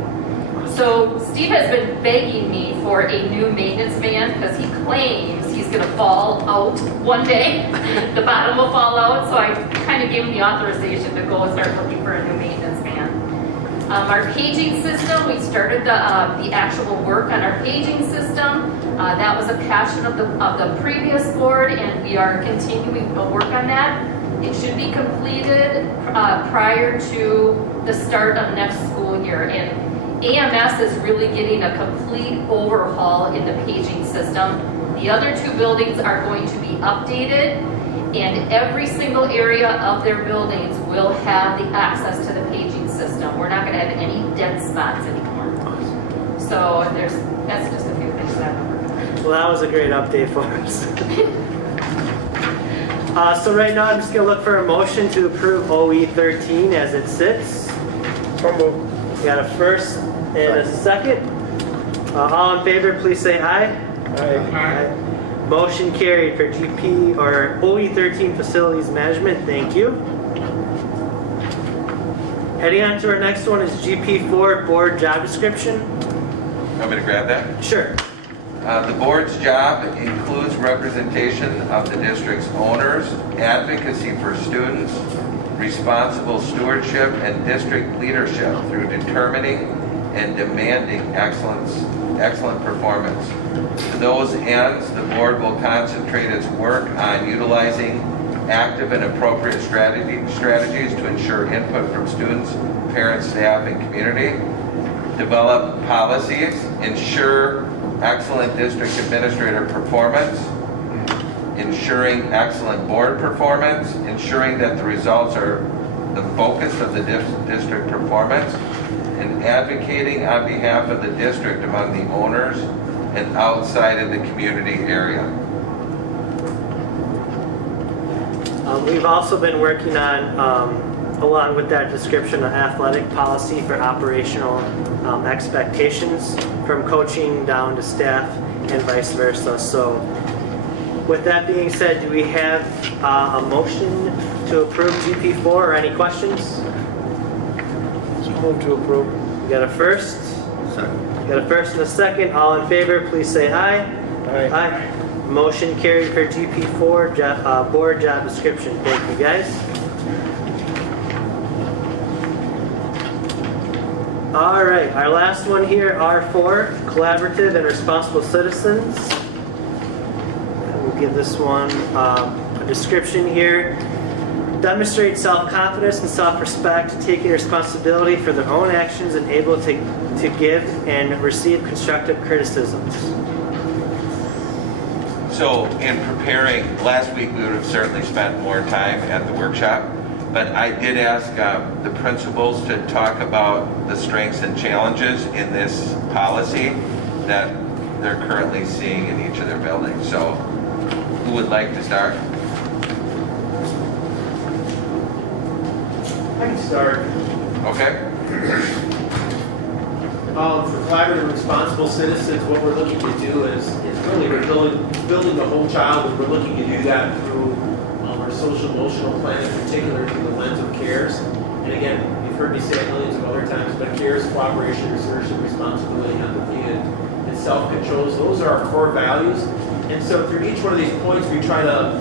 So Steve has been begging me for a new maintenance van because he claims he's going to fall out one day. The bottom will fall out, so I kind of gave him the authorization to go and start looking for a new maintenance van. Our paging system, we started the actual work on our paging system. That was a passion of the previous board, and we are continuing to work on that. It should be completed prior to the start of next school year. And AMS is really getting a complete overhaul in the paging system. The other two buildings are going to be updated, and every single area of their buildings will have the access to the paging system. We're not going to have any dead spots anymore. So that's just a few things that I'm working on. Well, that was a great update for us. So right now I'm just going to look for a motion to approve OE 13 as it sits. We got a first and a second. All in favor, please say aye. Aye. Motion carried for GP or OE 13 facilities management. Thank you. Heading on to our next one is GP4 board job description. Want me to grab that? Sure. The board's job includes representation of the district's owners, advocacy for students, responsible stewardship, and district leadership through determining and demanding excellent performance. To those ends, the board will concentrate its work on utilizing active and appropriate strategies to ensure input from students, parents, staff, and community, develop policies, ensure excellent district administrator performance, ensuring excellent board performance, ensuring that the results are the focus of the district performance, and advocating on behalf of the district among the owners and outside of the community area. We've also been working on, along with that description, an athletic policy for operational expectations from coaching down to staff and vice versa. So with that being said, do we have a motion to approve GP4 or any questions? So move to approve. We got a first? Second. We got a first and a second. All in favor, please say aye. Aye. Motion carried for GP4 board job description. Thank you, guys. All right, our last one here, R4, collaborative and responsible citizens. We'll give this one a description here. Demonstrate self-confidence and self-respect, taking responsibility for their own actions and able to give and receive constructive criticisms. So in preparing, last week we would have certainly spent more time at the workshop, but I did ask the principals to talk about the strengths and challenges in this policy that they're currently seeing in each of their buildings. So who would like to start? I can start. Okay. For collaborative and responsible citizens, what we're looking to do is really we're building the whole child, and we're looking to do that through our social emotional plan, in particular through the lens of CARES. And again, you've heard me say it millions of other times, but CARES, cooperation, assertion, responsibility, empathy, and self-control, those are our core values. And so through each one of these points, we try to,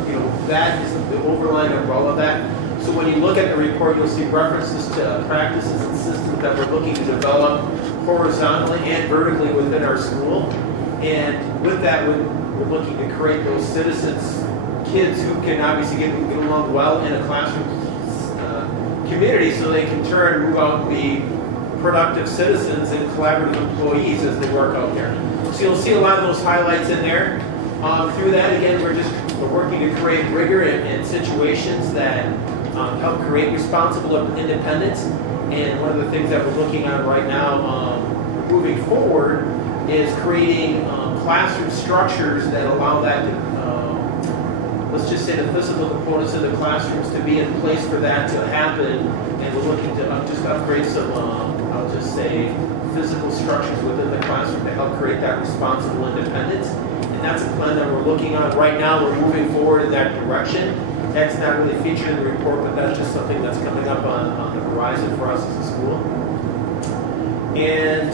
that is the overlying umbrella of that. So when you look at the report, you'll see references to practices and systems that we're looking to develop horizontally and vertically within our school. And with that, we're looking to create those citizens, kids who can obviously get along well in a classroom community so they can turn and move out and be productive citizens and collaborative employees as they work out there. So you'll see a lot of those highlights in there. Through that, again, we're working to create rigor in situations that help create responsible independence. And one of the things that we're looking at right now, moving forward, is creating classroom structures that allow that to, let's let's just say the physical components in the classrooms to be in place for that to happen. And we're looking to just upgrade some, I'll just say, physical structures within the classroom to help create that responsible independence. And that's a plan that we're looking on right now. We're moving forward in that direction. That's not really featured in the report, but that's just something that's coming up on the horizon for us as a school. And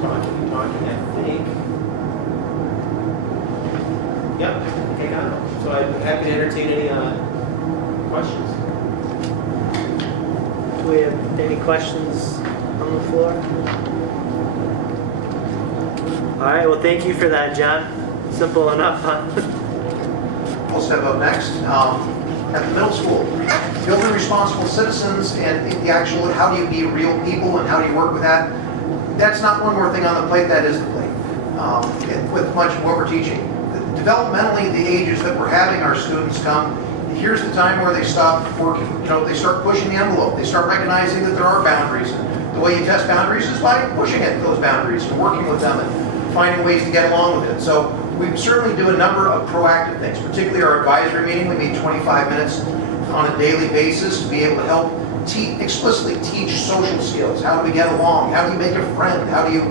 talking, I think. Yep, okay, got it. So I'm happy to entertain any questions. Do we have any questions on the floor? All right, well, thank you for that, John. Simple enough, huh? We'll step up next. At the middle school, building responsible citizens and the actual, how do you be real people and how do you work with that? That's not one more thing on the plate, that is the plate. With much of what we're teaching. Developmentally, the ages that we're having our students come, here's the time where they stop working. They start pushing the envelope. They start recognizing that there are boundaries. And the way you test boundaries is by pushing at those boundaries and working with them and finding ways to get along with it. So we certainly do a number of proactive things, particularly our advisory meeting. We meet 25 minutes on a daily basis to be able to help explicitly teach social skills. How do we get along? How do you make a friend? How do you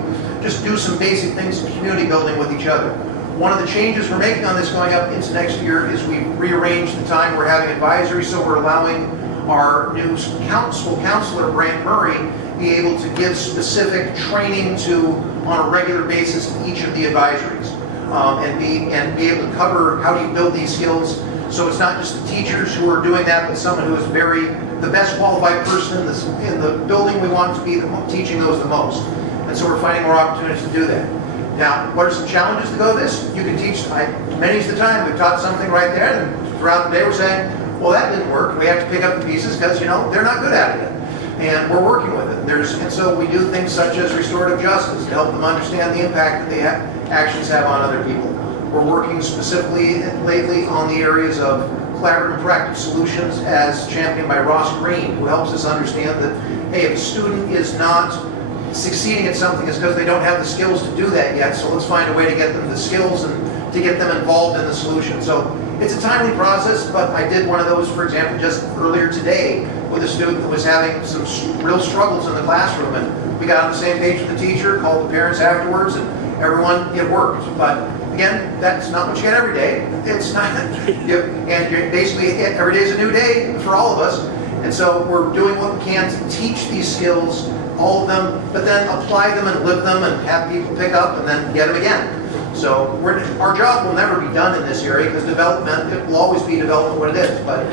just do some basic things in community building with each other? One of the changes we're making on this going up into next year is we've rearranged the time we're having advisory, so we're allowing our new school counselor, Brant Murray, be able to give specific training on a regular basis to each of the advisories, and be able to cover how do you build these skills. So it's not just the teachers who are doing that, but someone who is the best qualified person in the building. We want to be teaching those the most, and so we're finding more opportunities to do that. Now, what are some challenges to go to this? You can teach, many's the time, we've taught something right there, and throughout the day we're saying, well, that didn't work. We have to pick up the pieces because, they're not good at it. And we're working with it. And so we do things such as restorative justice to help them understand the impact that they actions have on other people. We're working specifically lately on the areas of collaborative and proactive solutions as championed by Ross Green, who helps us understand that, hey, if a student is not succeeding at something, it's because they don't have the skills to do that yet. So let's find a way to get them the skills and to get them involved in the solution. So it's a timely process, but I did one of those, for example, just earlier today with a student that was having some real struggles in the classroom, and we got on the same page with the teacher, called the parents afterwards, and everyone, it worked. But again, that's not what you get every day. It's not, and you're basically, every day is a new day for all of us. And so we're doing what we can to teach these skills, all of them, but then apply them and live them and have people pick up and then get them again. So our job will never be done in this area because development, it will always be development what it is, but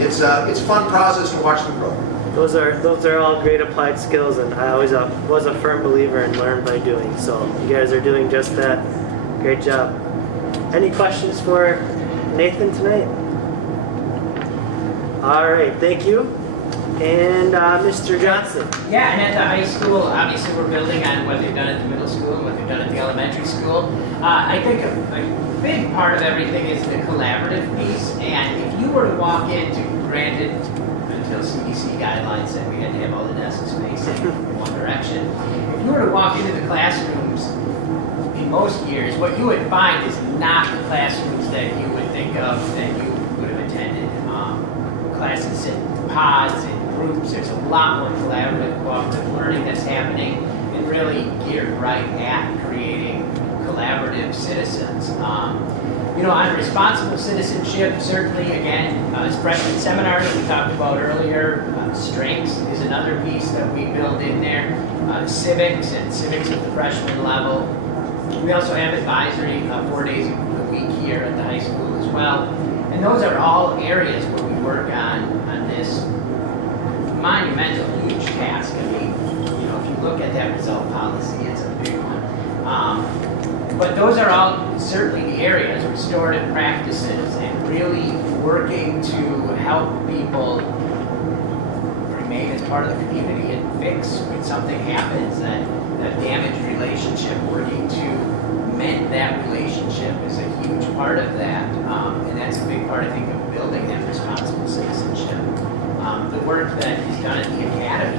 it's a fun process to watch them grow. Those are all great applied skills, and I always was a firm believer in learn by doing. So you guys are doing just that. Great job. Any questions for Nathan tonight? All right, thank you. And Mr. Johnson. Yeah, and at the high school, obviously we're building on what they've done at the middle school and what they've done at the elementary school. I think a big part of everything is the collaborative piece. And if you were to walk into, granted, until CDC guidelines said we had to have all the desks facing in one direction, if you were to walk into the classrooms in most years, what you would find is not the classrooms that you would think of that you would have attended. Classes sit in pods and groups. There's a lot more collaborative, cooperative learning that's happening and really geared right at creating collaborative citizens. On responsible citizenship, certainly, again, as freshman seminars we talked about earlier, strengths is another piece that we build in there, civics at the freshman level. We also have advisory 4 days a week here at the high school as well. And those are all areas where we work on this monumental, huge task. I mean, if you look at that result policy, it's a big one. But those are all certainly the areas, restorative practices, and really working to help people remain as part of the community and fix when something happens, that damaged relationship, working to mend that relationship is a huge part of that. And that's a big part, I think, of building that responsible citizenship. The work that is done at the academy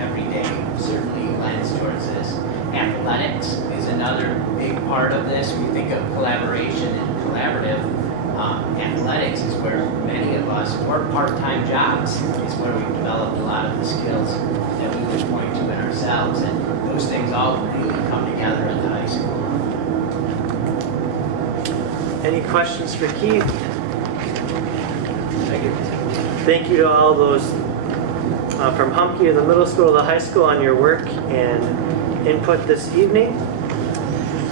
every day certainly lends towards this. Athletics is another big part of this. We think of collaboration communication and collaborative. Athletics is where many of us, or part-time jobs, is where we've developed a lot of the skills that we would point to in ourselves. And those things all really come together at the high school. Any questions for Keith? Thank you to all those from Humke to the middle school to the high school on your work and input this evening.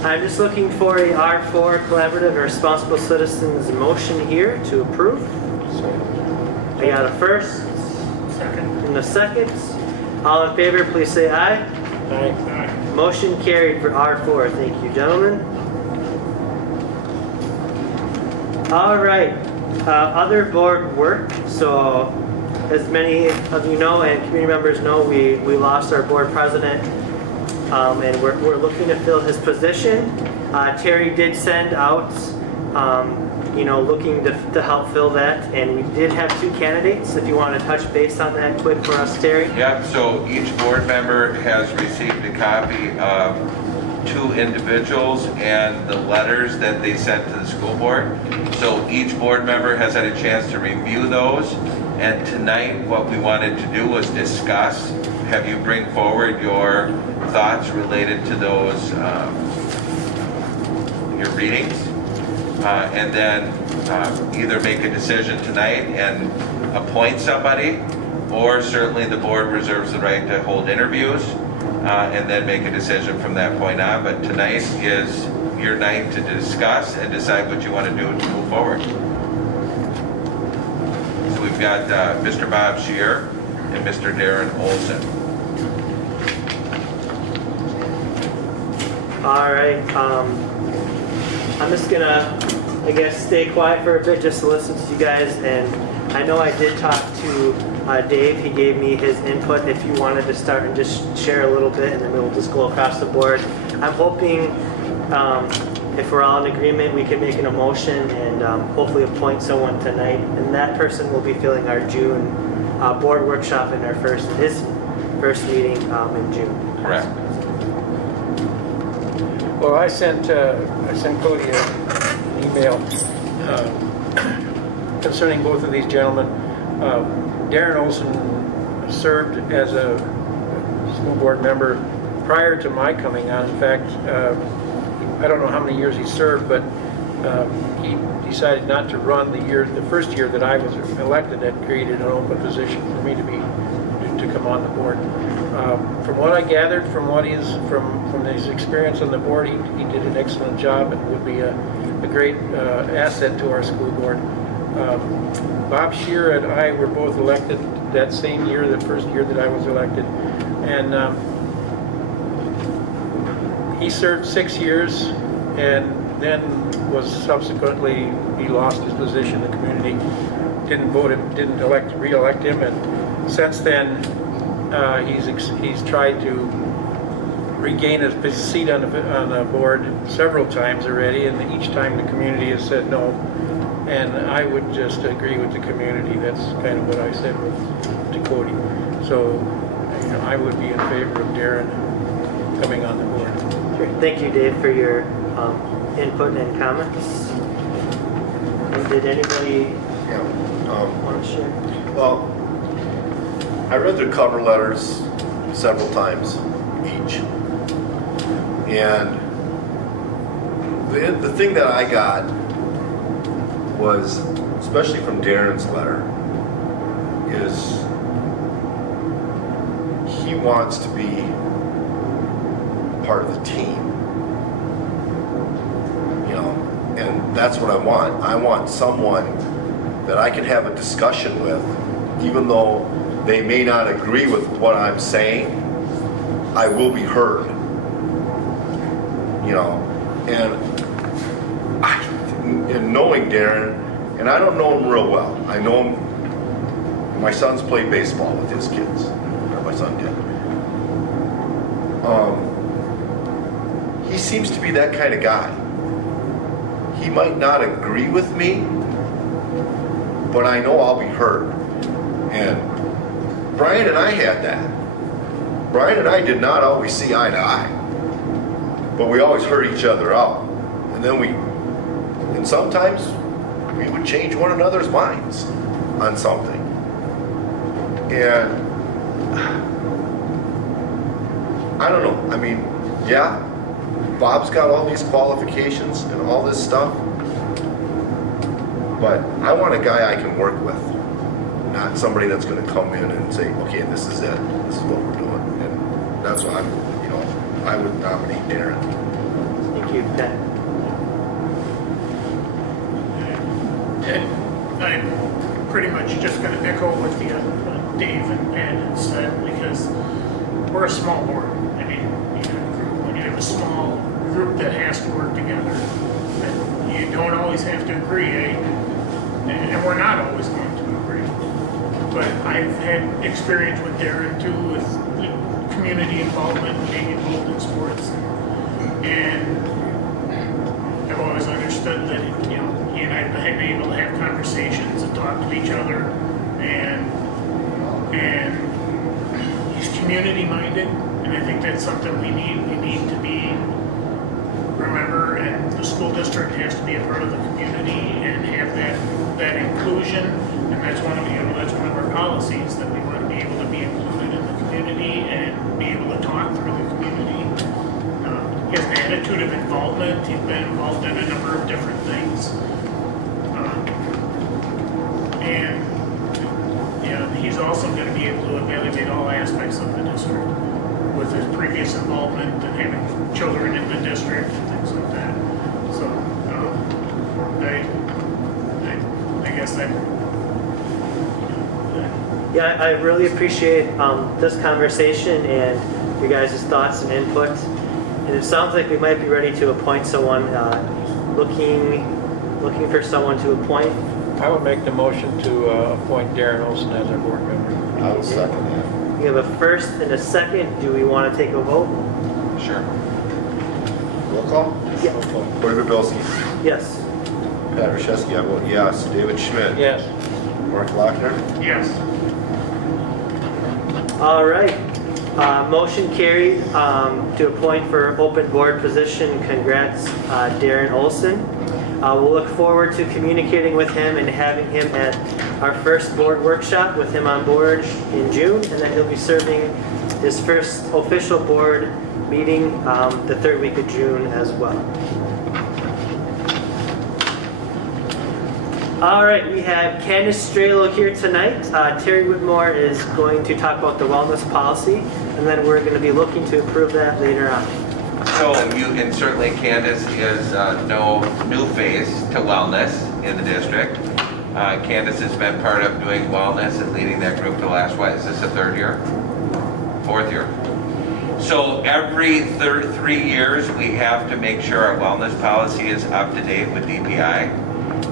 I'm just looking for a R4 collaborative and responsible citizens motion here to approve. I got a first. Second. And a second. All in favor, please say aye. Aye. Motion carried for R4. Thank you, gentlemen. All right. Other board work. So, as many of you know and community members know, we lost our board president, and we're looking to fill his position. Terry did send out, looking to help fill that, and we did have 2 candidates. If you want to touch base on that quick for us, Terry. Yep, so each board member has received a copy of 2 individuals and the letters that they sent to the school board. So each board member has had a chance to review those. And tonight, what we wanted to do was discuss, have you bring forward your thoughts related to those, your readings, and then either make a decision tonight and appoint somebody, or certainly the board reserves the right to hold interviews and then make a decision from that point on. But tonight is your night to discuss and decide what you want to do to move forward. So we've got Mr. Bob Scheer and Mr. Darren Olson. All right. I'm just gonna, I guess, stay quiet for a bit just to listen to you guys. And I know I did talk to Dave. He gave me his input. If you wanted to start and just share a little bit, and then we'll just go across the board. I'm hoping, if we're all in agreement, we can make an motion and hopefully appoint someone tonight. And that person will be filling our June board workshop in his first meeting in June. Correct. Well, I sent Cody an email concerning both of these gentlemen. Darren Olson served as a school board member prior to my coming on. In fact, I don't know how many years he served, but he decided not to run the first year that I was elected. That created an open position for me to come on the board. From what I gathered from his experience on the board, he did an excellent job and would be a great asset to our school board. Bob Scheer and I were both elected that same year, the first year that I was elected, and he served 6 years, and then was subsequently, he lost his position. The community didn't re-elect him, and since then he's tried to regain his seat on the board several times already, and each time the community has said no. And I would just agree with the community. That's kind of what I said to Cody. So, I would be in favor of Darren coming on the board. Thank you, Dave, for your input and comments. And did anybody want to share? Well, I read their cover letters several times each. And the thing that I got was, especially from Darren's letter, is he wants to be part of the team. And that's what I want. I want someone that I can have a discussion with, even though they may not agree with what I'm saying. I will be heard. And knowing Darren, and I don't know him real well. I know him, my son's played baseball with his kids, or my son did. He seems to be that kind of guy. He might not agree with me, but I know I'll be heard. And Brian and I had that. Brian and I did not always see eye to eye, but we always heard each other out. And then we And sometimes we would change one another's minds on something. And I don't know. I mean, yeah, Bob's got all these qualifications and all this stuff, but I want a guy I can work with, not somebody that's going to come in and say, okay, this is it. This is what we're doing. And that's what I'm, I would nominate Darren. Thank you, Pat. And I'm pretty much just going to echo what Dave and Pat had said, because we're a small board. I mean, when you have a small group that has to work together, then you don't always have to agree, and we're not always going to agree. But I've had experience with Darren too, with the community involvement and being involved in sports, and I've always understood that he and I have been able to have conversations and talk to each other, and he's community minded, and I think that's something we need. We need to remember, and the school district has to be a part of the community and have that inclusion, and that's one of our policies, that we want to be able to be included in the community and be able to talk through the community. He has an attitude of involvement. He's been involved in a number of different things. And he's also going to be able to evaluate all aspects of the district with his previous involvement and having children in the district and things like that. So I guess that. Yeah, I really appreciate this conversation and your guys' thoughts and input. And it sounds like we might be ready to appoint someone, looking for someone to appoint. I would make the motion to appoint Darren Olson as our board member. I would second that. We have a first and a second. Do we want to take a vote? Sure. Roll call? Yeah. Corey Bibilski. Yes. Pat Rashevsky, I vote yes. David Schmidt. Yes. Mark Lochner. Yes. All right. Motion carried to appoint for open board position. Congrats, Darren Olson. We'll look forward to communicating with him and having him at our first board workshop with him on board in June, and then he'll be serving his first official board meeting the third week of June as well. All right, we have Candace Strelo here tonight. Terry Whitmore is going to talk about the wellness policy, and then we're going to be looking to approve that later on. So and certainly Candace is no new face to wellness in the district. Candace has been part of doing wellness and leading that group the last, is this the third year? Fourth year. So every 3 years, we have to make sure our wellness policy is up to date with DPI.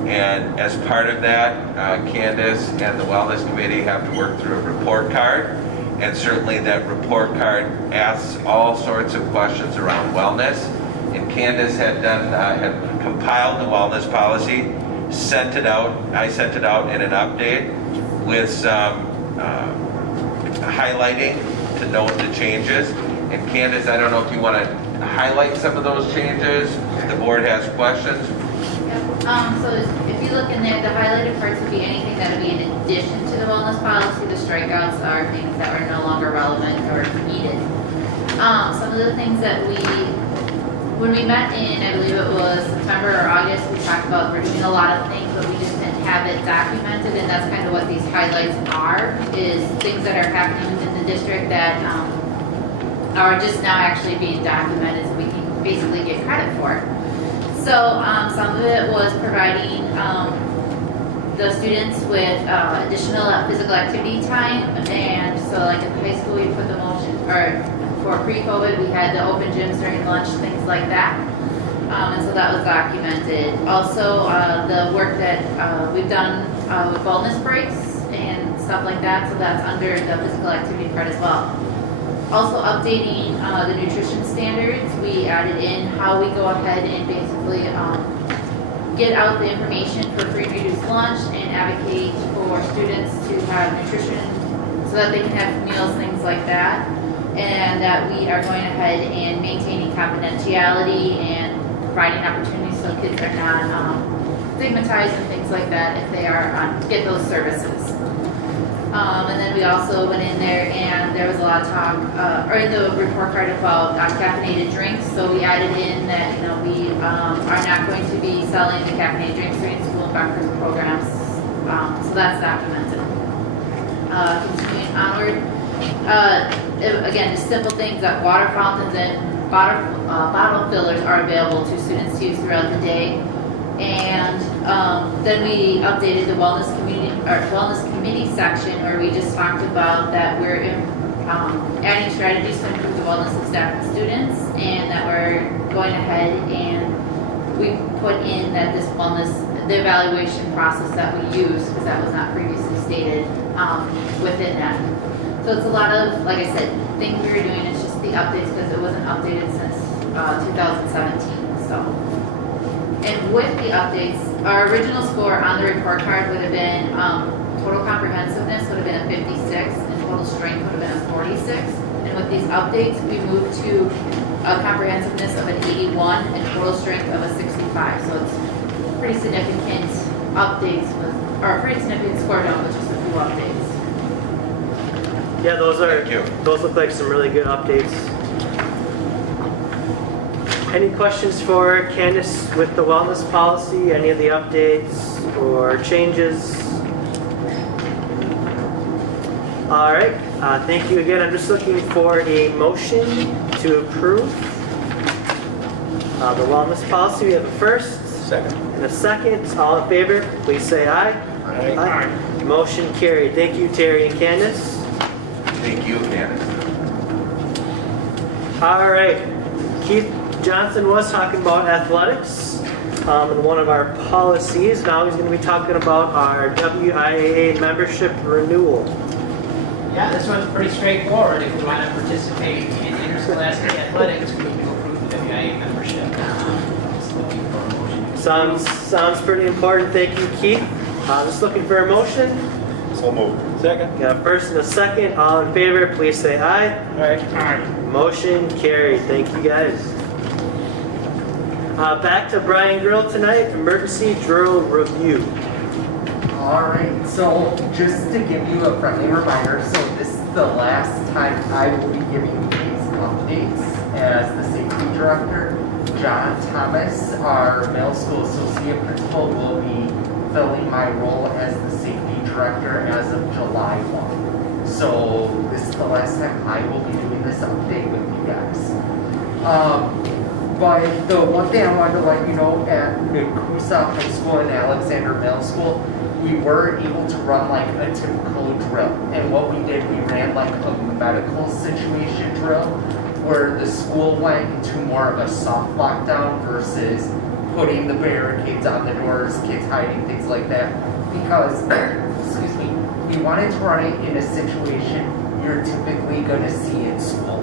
And as part of that, Candace and the Wellness Committee have to work through a report card. And certainly that report card asks all sorts of questions around wellness. And Candace had compiled the wellness policy, sent it out. I sent it out in an update with some highlighting to note the changes. And Candace, I don't know if you want to highlight some of those changes. If the board has questions. So if you look in there, the highlighted parts would be anything that would be in addition to the wellness policy. The strikeouts are things that are no longer relevant or needed. Some of the things that when we met in, I believe it was September or August, we talked about we're doing a lot of things, but we just didn't have it documented, and that's kind of what these highlights are, is things that are happening within the district that are just now actually being documented, so we can basically get credit for it. So some of it was providing the students with additional physical activity time, and so like in high school we put the motion, or for pre-COVID we had the open gyms during lunch, things like that, and so that was documented. Also the work that we've done with wellness breaks and stuff like that, so that's under the physical activity part as well. Also updating the nutrition standards, we added in how we go ahead and basically get out the information for free reduced lunch and advocate for students to have nutrition so that they can have meals, things like that. And that we are going ahead and maintaining confidentiality and providing opportunities so kids are not stigmatized and things like that if they are get those services. And then we also went in there and there was a lot of talk, or in the report card about caffeinated drinks. So we added in that, we are not going to be selling the caffeinated drinks during school and breakfast programs. So that's documented. Continuing onward, again, just simple things that water fountains and bottle fillers are available to students to use throughout the day. And then we updated the wellness committee section where we just talked about that we're adding strategies to improve the wellness of staff and students, and that we're going ahead and we put in that this the evaluation process that we use, because that was not previously stated within that. So it's a lot of, like I said, things we were doing. It's just the updates because it wasn't updated since 2017. So. And with the updates, our original score on the report card would have been total comprehensiveness would have been a 56 and total strength would have been a 46. And with these updates, we moved to a comprehensiveness of an 81 and total strength of a 65. So it's pretty significant updates or a pretty significant score down with just a few updates. Yeah, those look like some really good updates. Any questions for Candace with the wellness policy? Any of the updates or changes? All right, thank you again. I'm just looking for a motion to approve the wellness policy. We have a first. Second. And a second. All in favor, please say aye. Aye. Aye. Motion carried. Thank you, Terry and Candace. Thank you, Candace. All right, Keith Johnson was talking about athletics in one of our policies. Now he's going to be talking about our WIAA membership renewal. Yeah, this one's pretty straightforward. If we want to participate in interscholastic athletics, we need to approve the WIAA membership. Just looking for a motion. Sounds pretty important. Thank you, Keith. Just looking for a motion. So moved. Second. Got a first and a second. All in favor, please say aye. Aye. Aye. Motion carried. Thank you, guys. Back to Brian Grill tonight, emergency drill review. Alright, so just to give you a friendly reminder, so this is the last time I will be giving you these updates as the safety director. John Thomas, our middle school associate principal, will be filling my role as the safety director as of July 1. So this is the last time I will be doing this update with you guys. But the one thing I wanted to let you know, at Nekoosa High School and Alexander Middle School, we were able to run like a typical drill. And what we did, we ran like a medical situation drill where the school went into more of a soft lockdown versus putting the barricades on the doors, kids hiding, things like that. Because, excuse me, we wanted to run it in a situation you're typically going to see in school.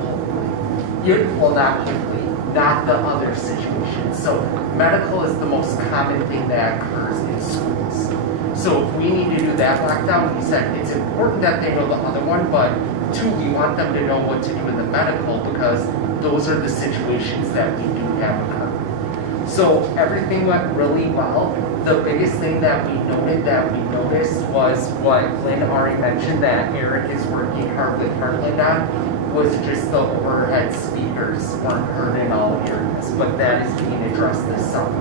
Well, not typically, not the other situations. So medical is the most common thing that occurs in schools. So if we need to do that lockdown, we said it's important that they know the other one, but two, we want them to know what to do in the medical because those are the situations that we do have occur. So everything went really well. The biggest thing that we noticed was what Lynn already mentioned that Eric is working hard with Heartland on, was just the overhead speakers weren't heard in all areas, but that is being addressed this summer.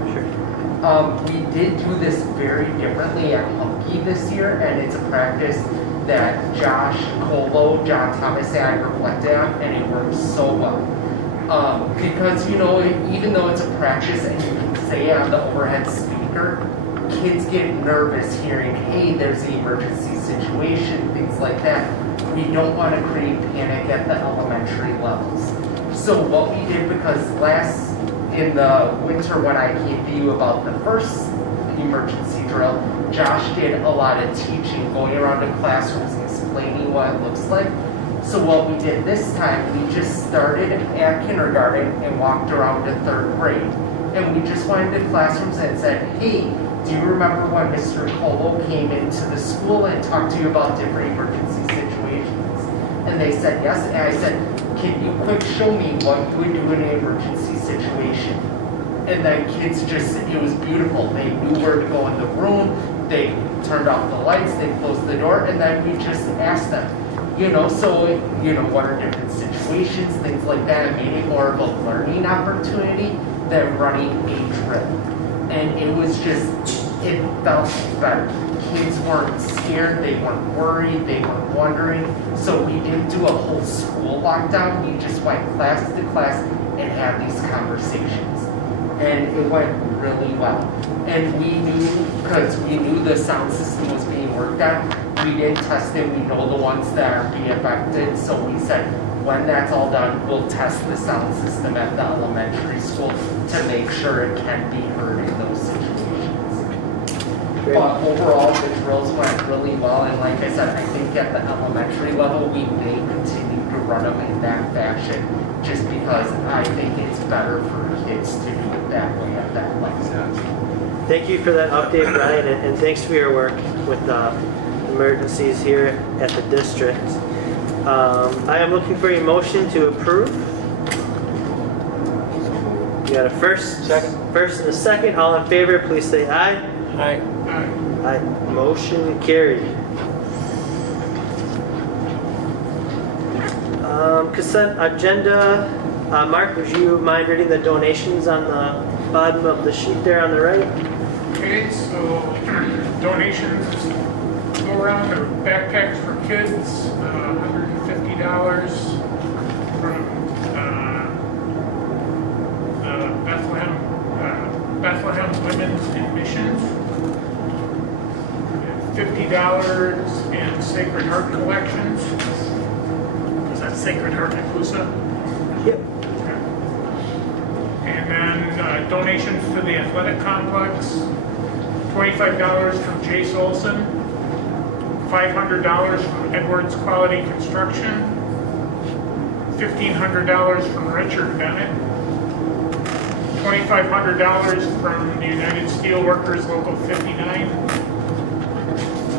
We did do this very differently at Humke this year, and it's a practice that Josh Colo, John Thomas, and I reflected on, and it works so well. Because, even though it's a practice and you can say on the overhead speaker, kids get nervous hearing, hey, there's an emergency situation, things like that. We don't want to create panic at the elementary levels. So what we did, because in the winter when I came to you about the first emergency drill, Josh did a lot of teaching, going around to classrooms and explaining what it looks like. So what we did this time, we just started at kindergarten and walked around to 3rd grade. And we just went into classrooms and said, hey, do you remember when Mr. Colo came into the school and talked to you about different emergency situations? And they said yes, and I said, can you quick show me what you would do in an emergency situation? and then kids just, it was beautiful. They knew where to go in the room, they turned off the lights, they closed the door, and then we just asked them, so, what are different situations, things like that. It made it more of a learning opportunity than running a drill. And it was just, it felt better. Kids weren't scared, they weren't worried, they weren't wondering. So we didn't do a whole school lockdown, we just went class to class and had these conversations. And it went really well. And we knew, because we knew the sound system was being worked on, we didn't test it, we know the ones that are being affected, so we said, when that's all done, we'll test the sound system at the elementary school to make sure it can be heard in those situations. But overall, the drills went really well, and like I said, I think at the elementary level, we may continue to run them in that fashion, just because I think it's better for kids to do it that way at that level. Thank you for that update, Brian, and thanks for your work with the emergencies here at the district. I am looking for a motion to approve. You got a first and a second. All in favor, please say aye. Aye. Aye. Motion carried. Consent agenda. Mark, would you mind reading the donations on the bottom of the sheet there on the right? Okay, so donations go around are backpacks for kids, $150 from the Bethlehem Women's in Missions, $50 in Sacred Heart Collections. Is that Sacred Heart Nekoosa? Yep. And then donations to the athletic complex, $25 from Jay Swanson, $500 from Edwards Quality Construction, $1,500 from Richard Bennett, $2,500 from the United Steelworkers Local 59,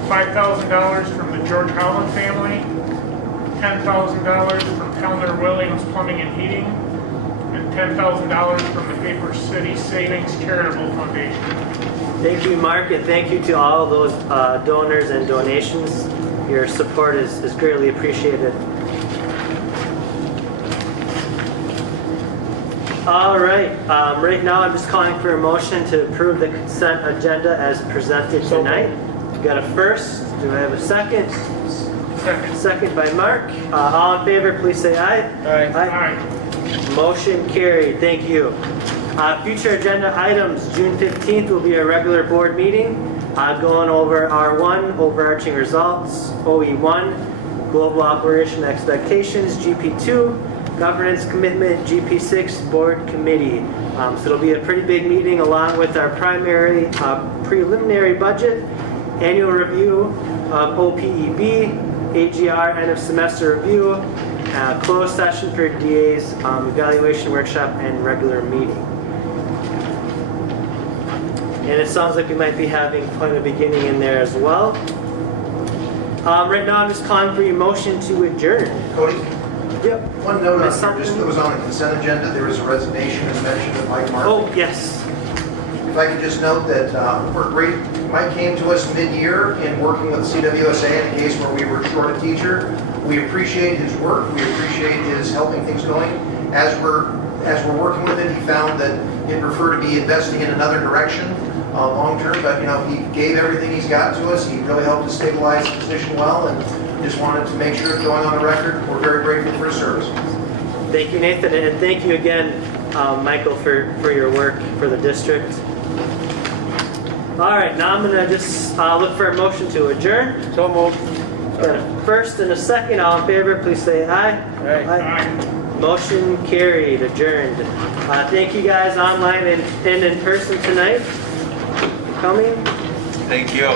$5,000 from the George Holland family, $10,000 from Kellner Williams Plumbing and Heating, and $10,000 from the Paper City Savings Charitable Foundation. Thank you, Mark, and thank you to all those donors and donations. Your support is greatly appreciated. All right. Right now, I'm just calling for a motion to approve the consent agenda as presented tonight. Got a first. Do I have a second? Second by Mark. All in favor, please say aye. Aye. Motion carried. Thank you. Future agenda items. June 15th will be a regular board meeting going over R1, overarching results, OE1, global operation expectations, GP2, governance commitment, GP6, board committee. So it'll be a pretty big meeting along with our primary preliminary budget, annual review of OPEB, AGR end of semester review, closed session for DA's evaluation workshop, and regular meeting. And it sounds like we might be having quite a beginning in there as well. Right now, I'm just calling for your motion to adjourn. Cody? Yep. One note on here, just that was on the consent agenda, there was a resignation as mentioned by Mike Mark. Oh, yes. If I could just note that we're great. Mike came to us mid-year in working with Cwsa in a case where we were short a teacher. We appreciate his work. We appreciate his helping things going. As we're working with it, he found that he'd prefer to be investing in another direction long-term, but he gave everything he's got to us. He really helped us stabilize the position well, and just wanted to make sure it's going on the record. We're very grateful for his service. Thank you, Nathan, and thank you again, Michael, for your work for the district. All right, now I'm going to just look for a motion to adjourn. So moved. Got a first and a second. All in favor, please say aye. Aye. Motion carried, adjourned. Thank you guys online and in person tonight for coming. Thank you.